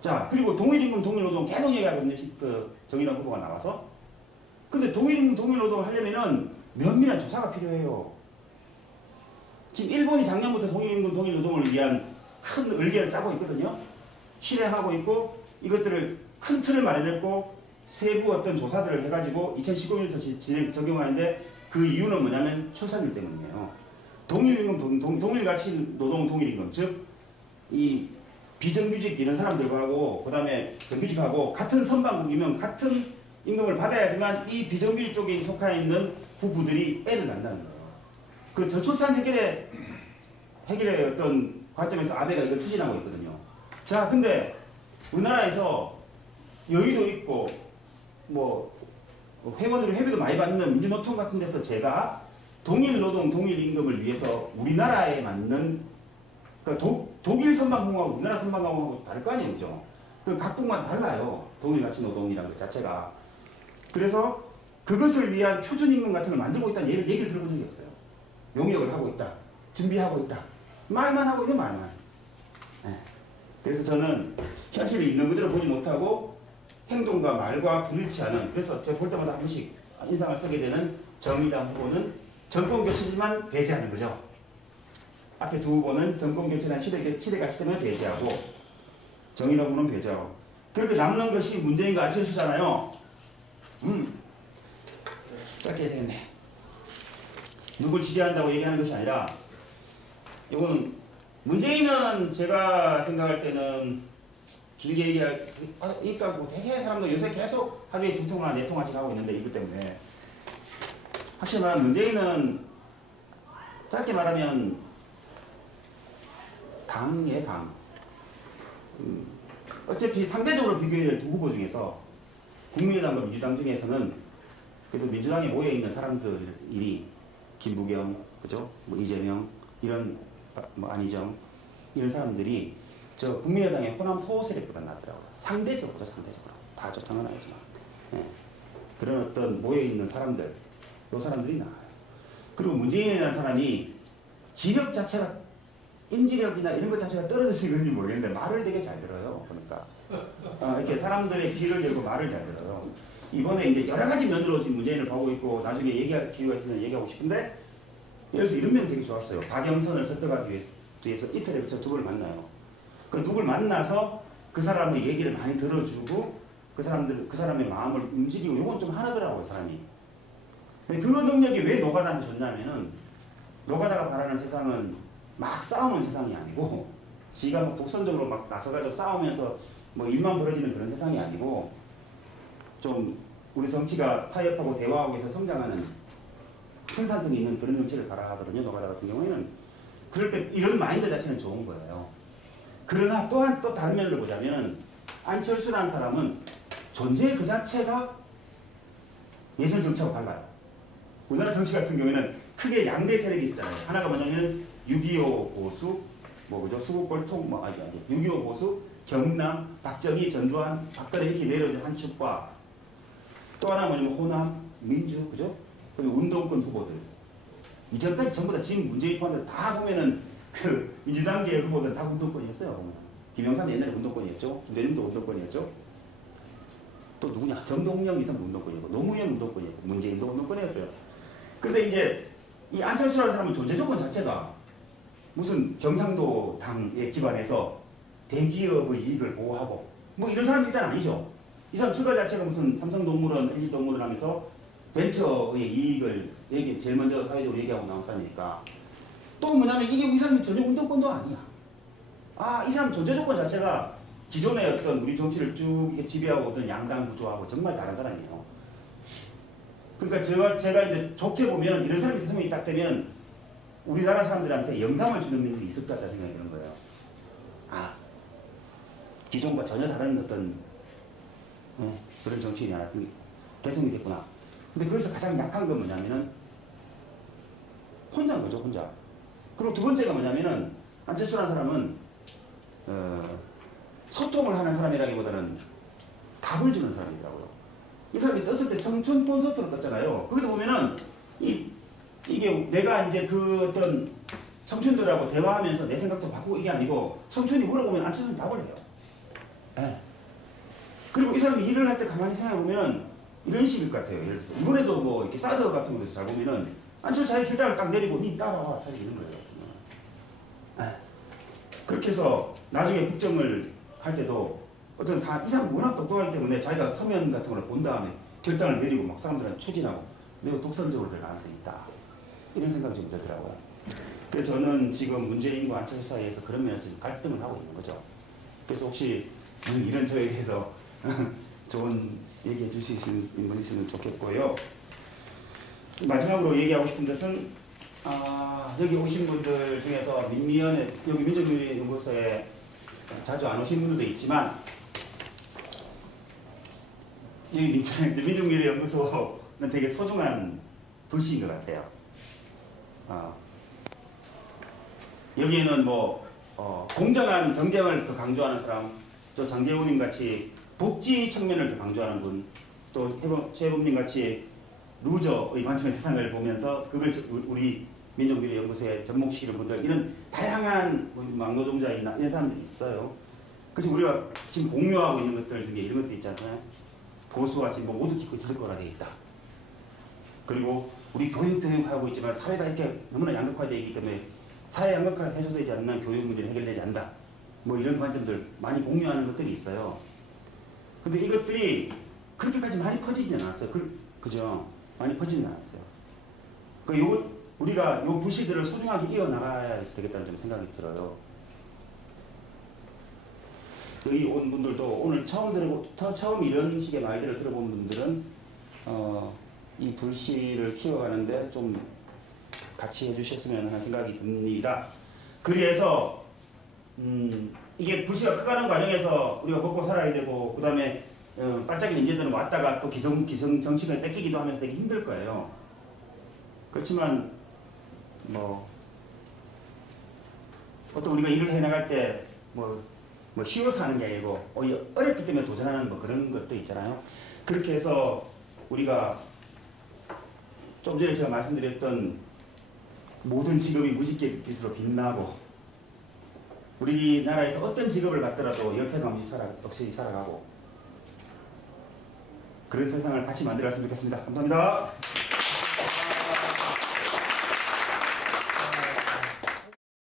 자, 그리고 동일임금 동일노동 계속 얘기하고 있는 그 정의당 후보가 나와서, 근데 동일임금 동일노동을 하려면은 면밀한 조사가 필요해요. 지금 일본이 작년부터 동일임금 동일노동을 위한 큰 의견을 짜고 있거든요. 실행하고 있고 이것들을 큰 틀을 마련했고 세부 어떤 조사들을 해가지고 2019년부터 적용하는데 그 이유는 뭐냐면 출산율 때문이에요. 동일임금 동일가치 노동 동일임금, 즉 이 비정규직 이런 사람들하고 그다음에 정규직하고 같은 선방국이면 같은 임금을 받아야지만 이 비정규직 쪽에 속해 있는 부부들이 애를 낳는다는 거예요. 그 저출산 해결의 어떤 관점에서 아베가 이걸 추진하고 있거든요. 자, 근데 우리나라에서 여의도 있고 뭐 회원으로 회비도 많이 받는 민주노총 같은 데서 제가 동일 노동 동일 임금을 위해서 우리나라에 맞는, 그러니까 독일 선방공하고 우리나라 선방공하고 다를 거 아니에요, 그죠? 그 각국마다 달라요. 동일가치 노동이라는 것 자체가. 그래서 그것을 위한 표준임금 같은 걸 만들고 있다는 얘기를 들어본 적이 없어요. 용역을 하고 있다, 준비하고 있다, 말만 하고 있는 말만. 네. 그래서 저는 현실을 있는 그대로 보지 못하고 행동과 말과 불일치하는, 그래서 제가 볼 때마다 한 번씩 인상을 쓰게 되는 정의당 후보는 정권 교체지만 배제하는 거죠. 앞에 두 후보는 정권 교체란 시대가 시대면 배제하고, 정의당 후보는 배제하고. 그렇게 남는 것이 문재인과 안철수잖아요. 짧게 해야 되겠네. 누굴 지지한다고 얘기하는 것이 아니라, 이거는 문재인은 제가 생각할 때는 길게 그러니까 뭐 되게 사람들 요새 계속 하루에 2통화 4통화씩 하고 있는데 이것 때문에, 확실히 말하면 문재인은 짧게 말하면 당이에요, 당. 어차피 상대적으로 비교해야 될 두 후보 중에서 국민의당과 민주당 중에서는 그래도 민주당에 모여있는 사람들이 김부겸, 그죠? 뭐 이재명, 이런, 뭐 안희정, 이런 사람들이 저 국민의당의 호남 토호 세력보다 낫더라고요. 상대적으로. 다 좋다는 건 아니지만. 예. 그런 어떤 모여있는 사람들, 요 사람들이 나아요. 그리고 문재인이라는 사람이 지력 자체가, 인지력이나 이런 것 자체가 떨어져서 그런지 모르겠는데 말을 되게 잘 들어요. 보니까. 이렇게 사람들의 귀를 열고 말을 잘 들어요. 이번에 이제 여러 가지 면으로 지금 문재인을 보고 있고 나중에 얘기할 기회가 있으면 얘기하고 싶은데, 여기서 이런 면이 되게 좋았어요. 박영선을 설득하기 위해서 이틀에 걸쳐 누구를 만나요. 그 누구를 만나서 그 사람의 얘기를 많이 들어주고 그 사람의 마음을 움직이고, 이건 좀 하나더라고요, 사람이. 근데 그 능력이 왜 노가다한테 줬냐면은, 노가다가 바라는 세상은 막 싸우는 세상이 아니고, 지가 막 독선적으로 막 나서가지고 싸우면서 뭐 일만 벌어지는 그런 세상이 아니고, 좀 우리 정치가 타협하고 대화하고 해서 성장하는 생산성이 있는 그런 정치를 바라하거든요, 노가다 같은 경우에는. 그럴 때 이런 마인드 자체는 좋은 거예요. 그러나 또한 또 다른 면을 보자면, 안철수라는 사람은 존재 그 자체가 예전 정치하고 달라요. 우리나라 정치 같은 경우에는 크게 양대 세력이 있잖아요. 하나가 뭐냐면 6.25 보수, 뭐 그죠? 수국골통, 뭐 아니 6.25 보수, 경남, 박정희, 전두환, 박근혜 이렇게 내려오는 한 축과, 또 하나 뭐냐면 호남, 민주, 그죠? 그리고 운동권 후보들. 이전까지 전부 다 지금 문재인 포함해서 다 보면은 그 민주당계 후보들 다 운동권이었어요. 김영삼 옛날에 운동권이었죠. 김대중도 운동권이었죠. 또 누구냐? 정동영 이상 운동권이고, 노무현 운동권이었고, 문재인도 운동권이었어요. 근데 이제 이 안철수라는 사람은 존재 조건 자체가 무슨 경상도 당에 기반해서 대기업의 이익을 보호하고 뭐 이런 사람이 일단 아니죠. 이 사람 출발 자체가 무슨 삼성동물원, LG동물원 하면서 벤처의 이익을 제일 먼저 사회적으로 얘기하고 나왔다니까. 또 뭐냐면 이게 이 사람이 전혀 운동권도 아니야. 이 사람 존재 조건 자체가 기존의 어떤 우리 정치를 쭉 지배하고 오던 양당 구조하고 정말 다른 사람이에요. 그러니까 제가 이제 좋게 보면 이런 사람이 대통령이 딱 되면 우리나라 사람들한테 영감을 주는 면이 있을 것 같다는 생각이 드는 거예요. 기존과 전혀 다른 어떤 그런 정치인이 하나 대통령이 됐구나. 근데 거기서 가장 약한 건 뭐냐면은 혼자인 거죠, 혼자. 그리고 두 번째가 뭐냐면은 안철수라는 사람은 소통을 하는 사람이라기보다는 답을 주는 사람이더라고요. 이 사람이 떴을 때 청춘 콘서트로 떴잖아요. 거기도 보면은 이게 내가 이제 그 어떤 청춘들하고 대화하면서 내 생각도 바꾸고 이게 아니고 청춘이 물어보면 안철수는 답을 해요. 네. 그리고 이 사람이 일을 할 때 가만히 생각해보면 이런 식일 것 같아요. 예를 들어서 이번에도 뭐 이렇게 사드 같은 거에서 잘 보면은 안철수 자기 길당을 딱 내리고 니 따라와 사실 이런 거예요. 네. 그렇게 해서 나중에 국정을 할 때도 어떤 이 사람 워낙 똑똑하기 때문에 자기가 서면 같은 걸 본 다음에 결단을 내리고 막 사람들한테 추진하고 매우 독선적으로 될 가능성이 있다. 이런 생각이 좀 들더라고요. 그래서 저는 지금 문재인과 안철수 사이에서 그런 면에서 갈등을 하고 있는 거죠. 그래서 혹시 이런 저에 대해서 좋은 얘기해 주실 수 있는 분이시면 좋겠고요. 마지막으로 얘기하고 싶은 것은 여기 오신 분들 중에서 민미연의 여기 민족미래연구소에 자주 안 오신 분들도 있지만 여기 민족미래연구소는 되게 소중한 불씨인 것 같아요. 여기에는 뭐 공정한 경쟁을 더 강조하는 사람, 또 장재훈님 같이 복지 측면을 더 강조하는 분, 또 최혜범님 같이 루저의 관점의 세상을 보면서 그걸 우리 민족미래연구소에 접목시키는 분들, 이런 다양한 막노동자이나 이런 사람들이 있어요. 그래서 우리가 지금 공유하고 있는 것들 중에 이런 것도 있잖아요. 보수와 진보 모두 기득권화 되어 있다. 그리고 우리 교육하고 있지만 사회가 이렇게 너무나 양극화되어 있기 때문에 사회 양극화가 해소되지 않는 교육 문제는 해결되지 않는다. 뭐 이런 관점들 많이 공유하는 것들이 있어요. 근데 이것들이 그렇게까지 많이 퍼지지는 않았어요. 그죠? 많이 퍼지지는 않았어요. 우리가 요 불씨들을 소중하게 이어나가야 되겠다는 좀 생각이 들어요. 여기 온 분들도 오늘 처음 이런 식의 말들을 들어본 분들은 이 불씨를 키워가는데 좀 같이 해주셨으면 하는 생각이 듭니다. 그래서 이게 불씨가 커가는 과정에서 우리가 먹고 살아야 되고, 그 다음에 반짝이는 인재들은 왔다가 또 기성 정치권에 뺏기기도 하면서 되게 힘들 거예요. 그렇지만 뭐 어떤 우리가 일을 해나갈 때 뭐 쉬워서 하는 게 아니고 어렵기 때문에 도전하는 뭐 그런 것도 있잖아요. 그렇게 해서 우리가 좀 전에 제가 말씀드렸던 모든 직업이 무지갯빛으로 빛나고, 우리나라에서 어떤 직업을 갖더라도 열패감 없이 살아가고, 그런 세상을 같이 만들었으면 좋겠습니다. 감사합니다.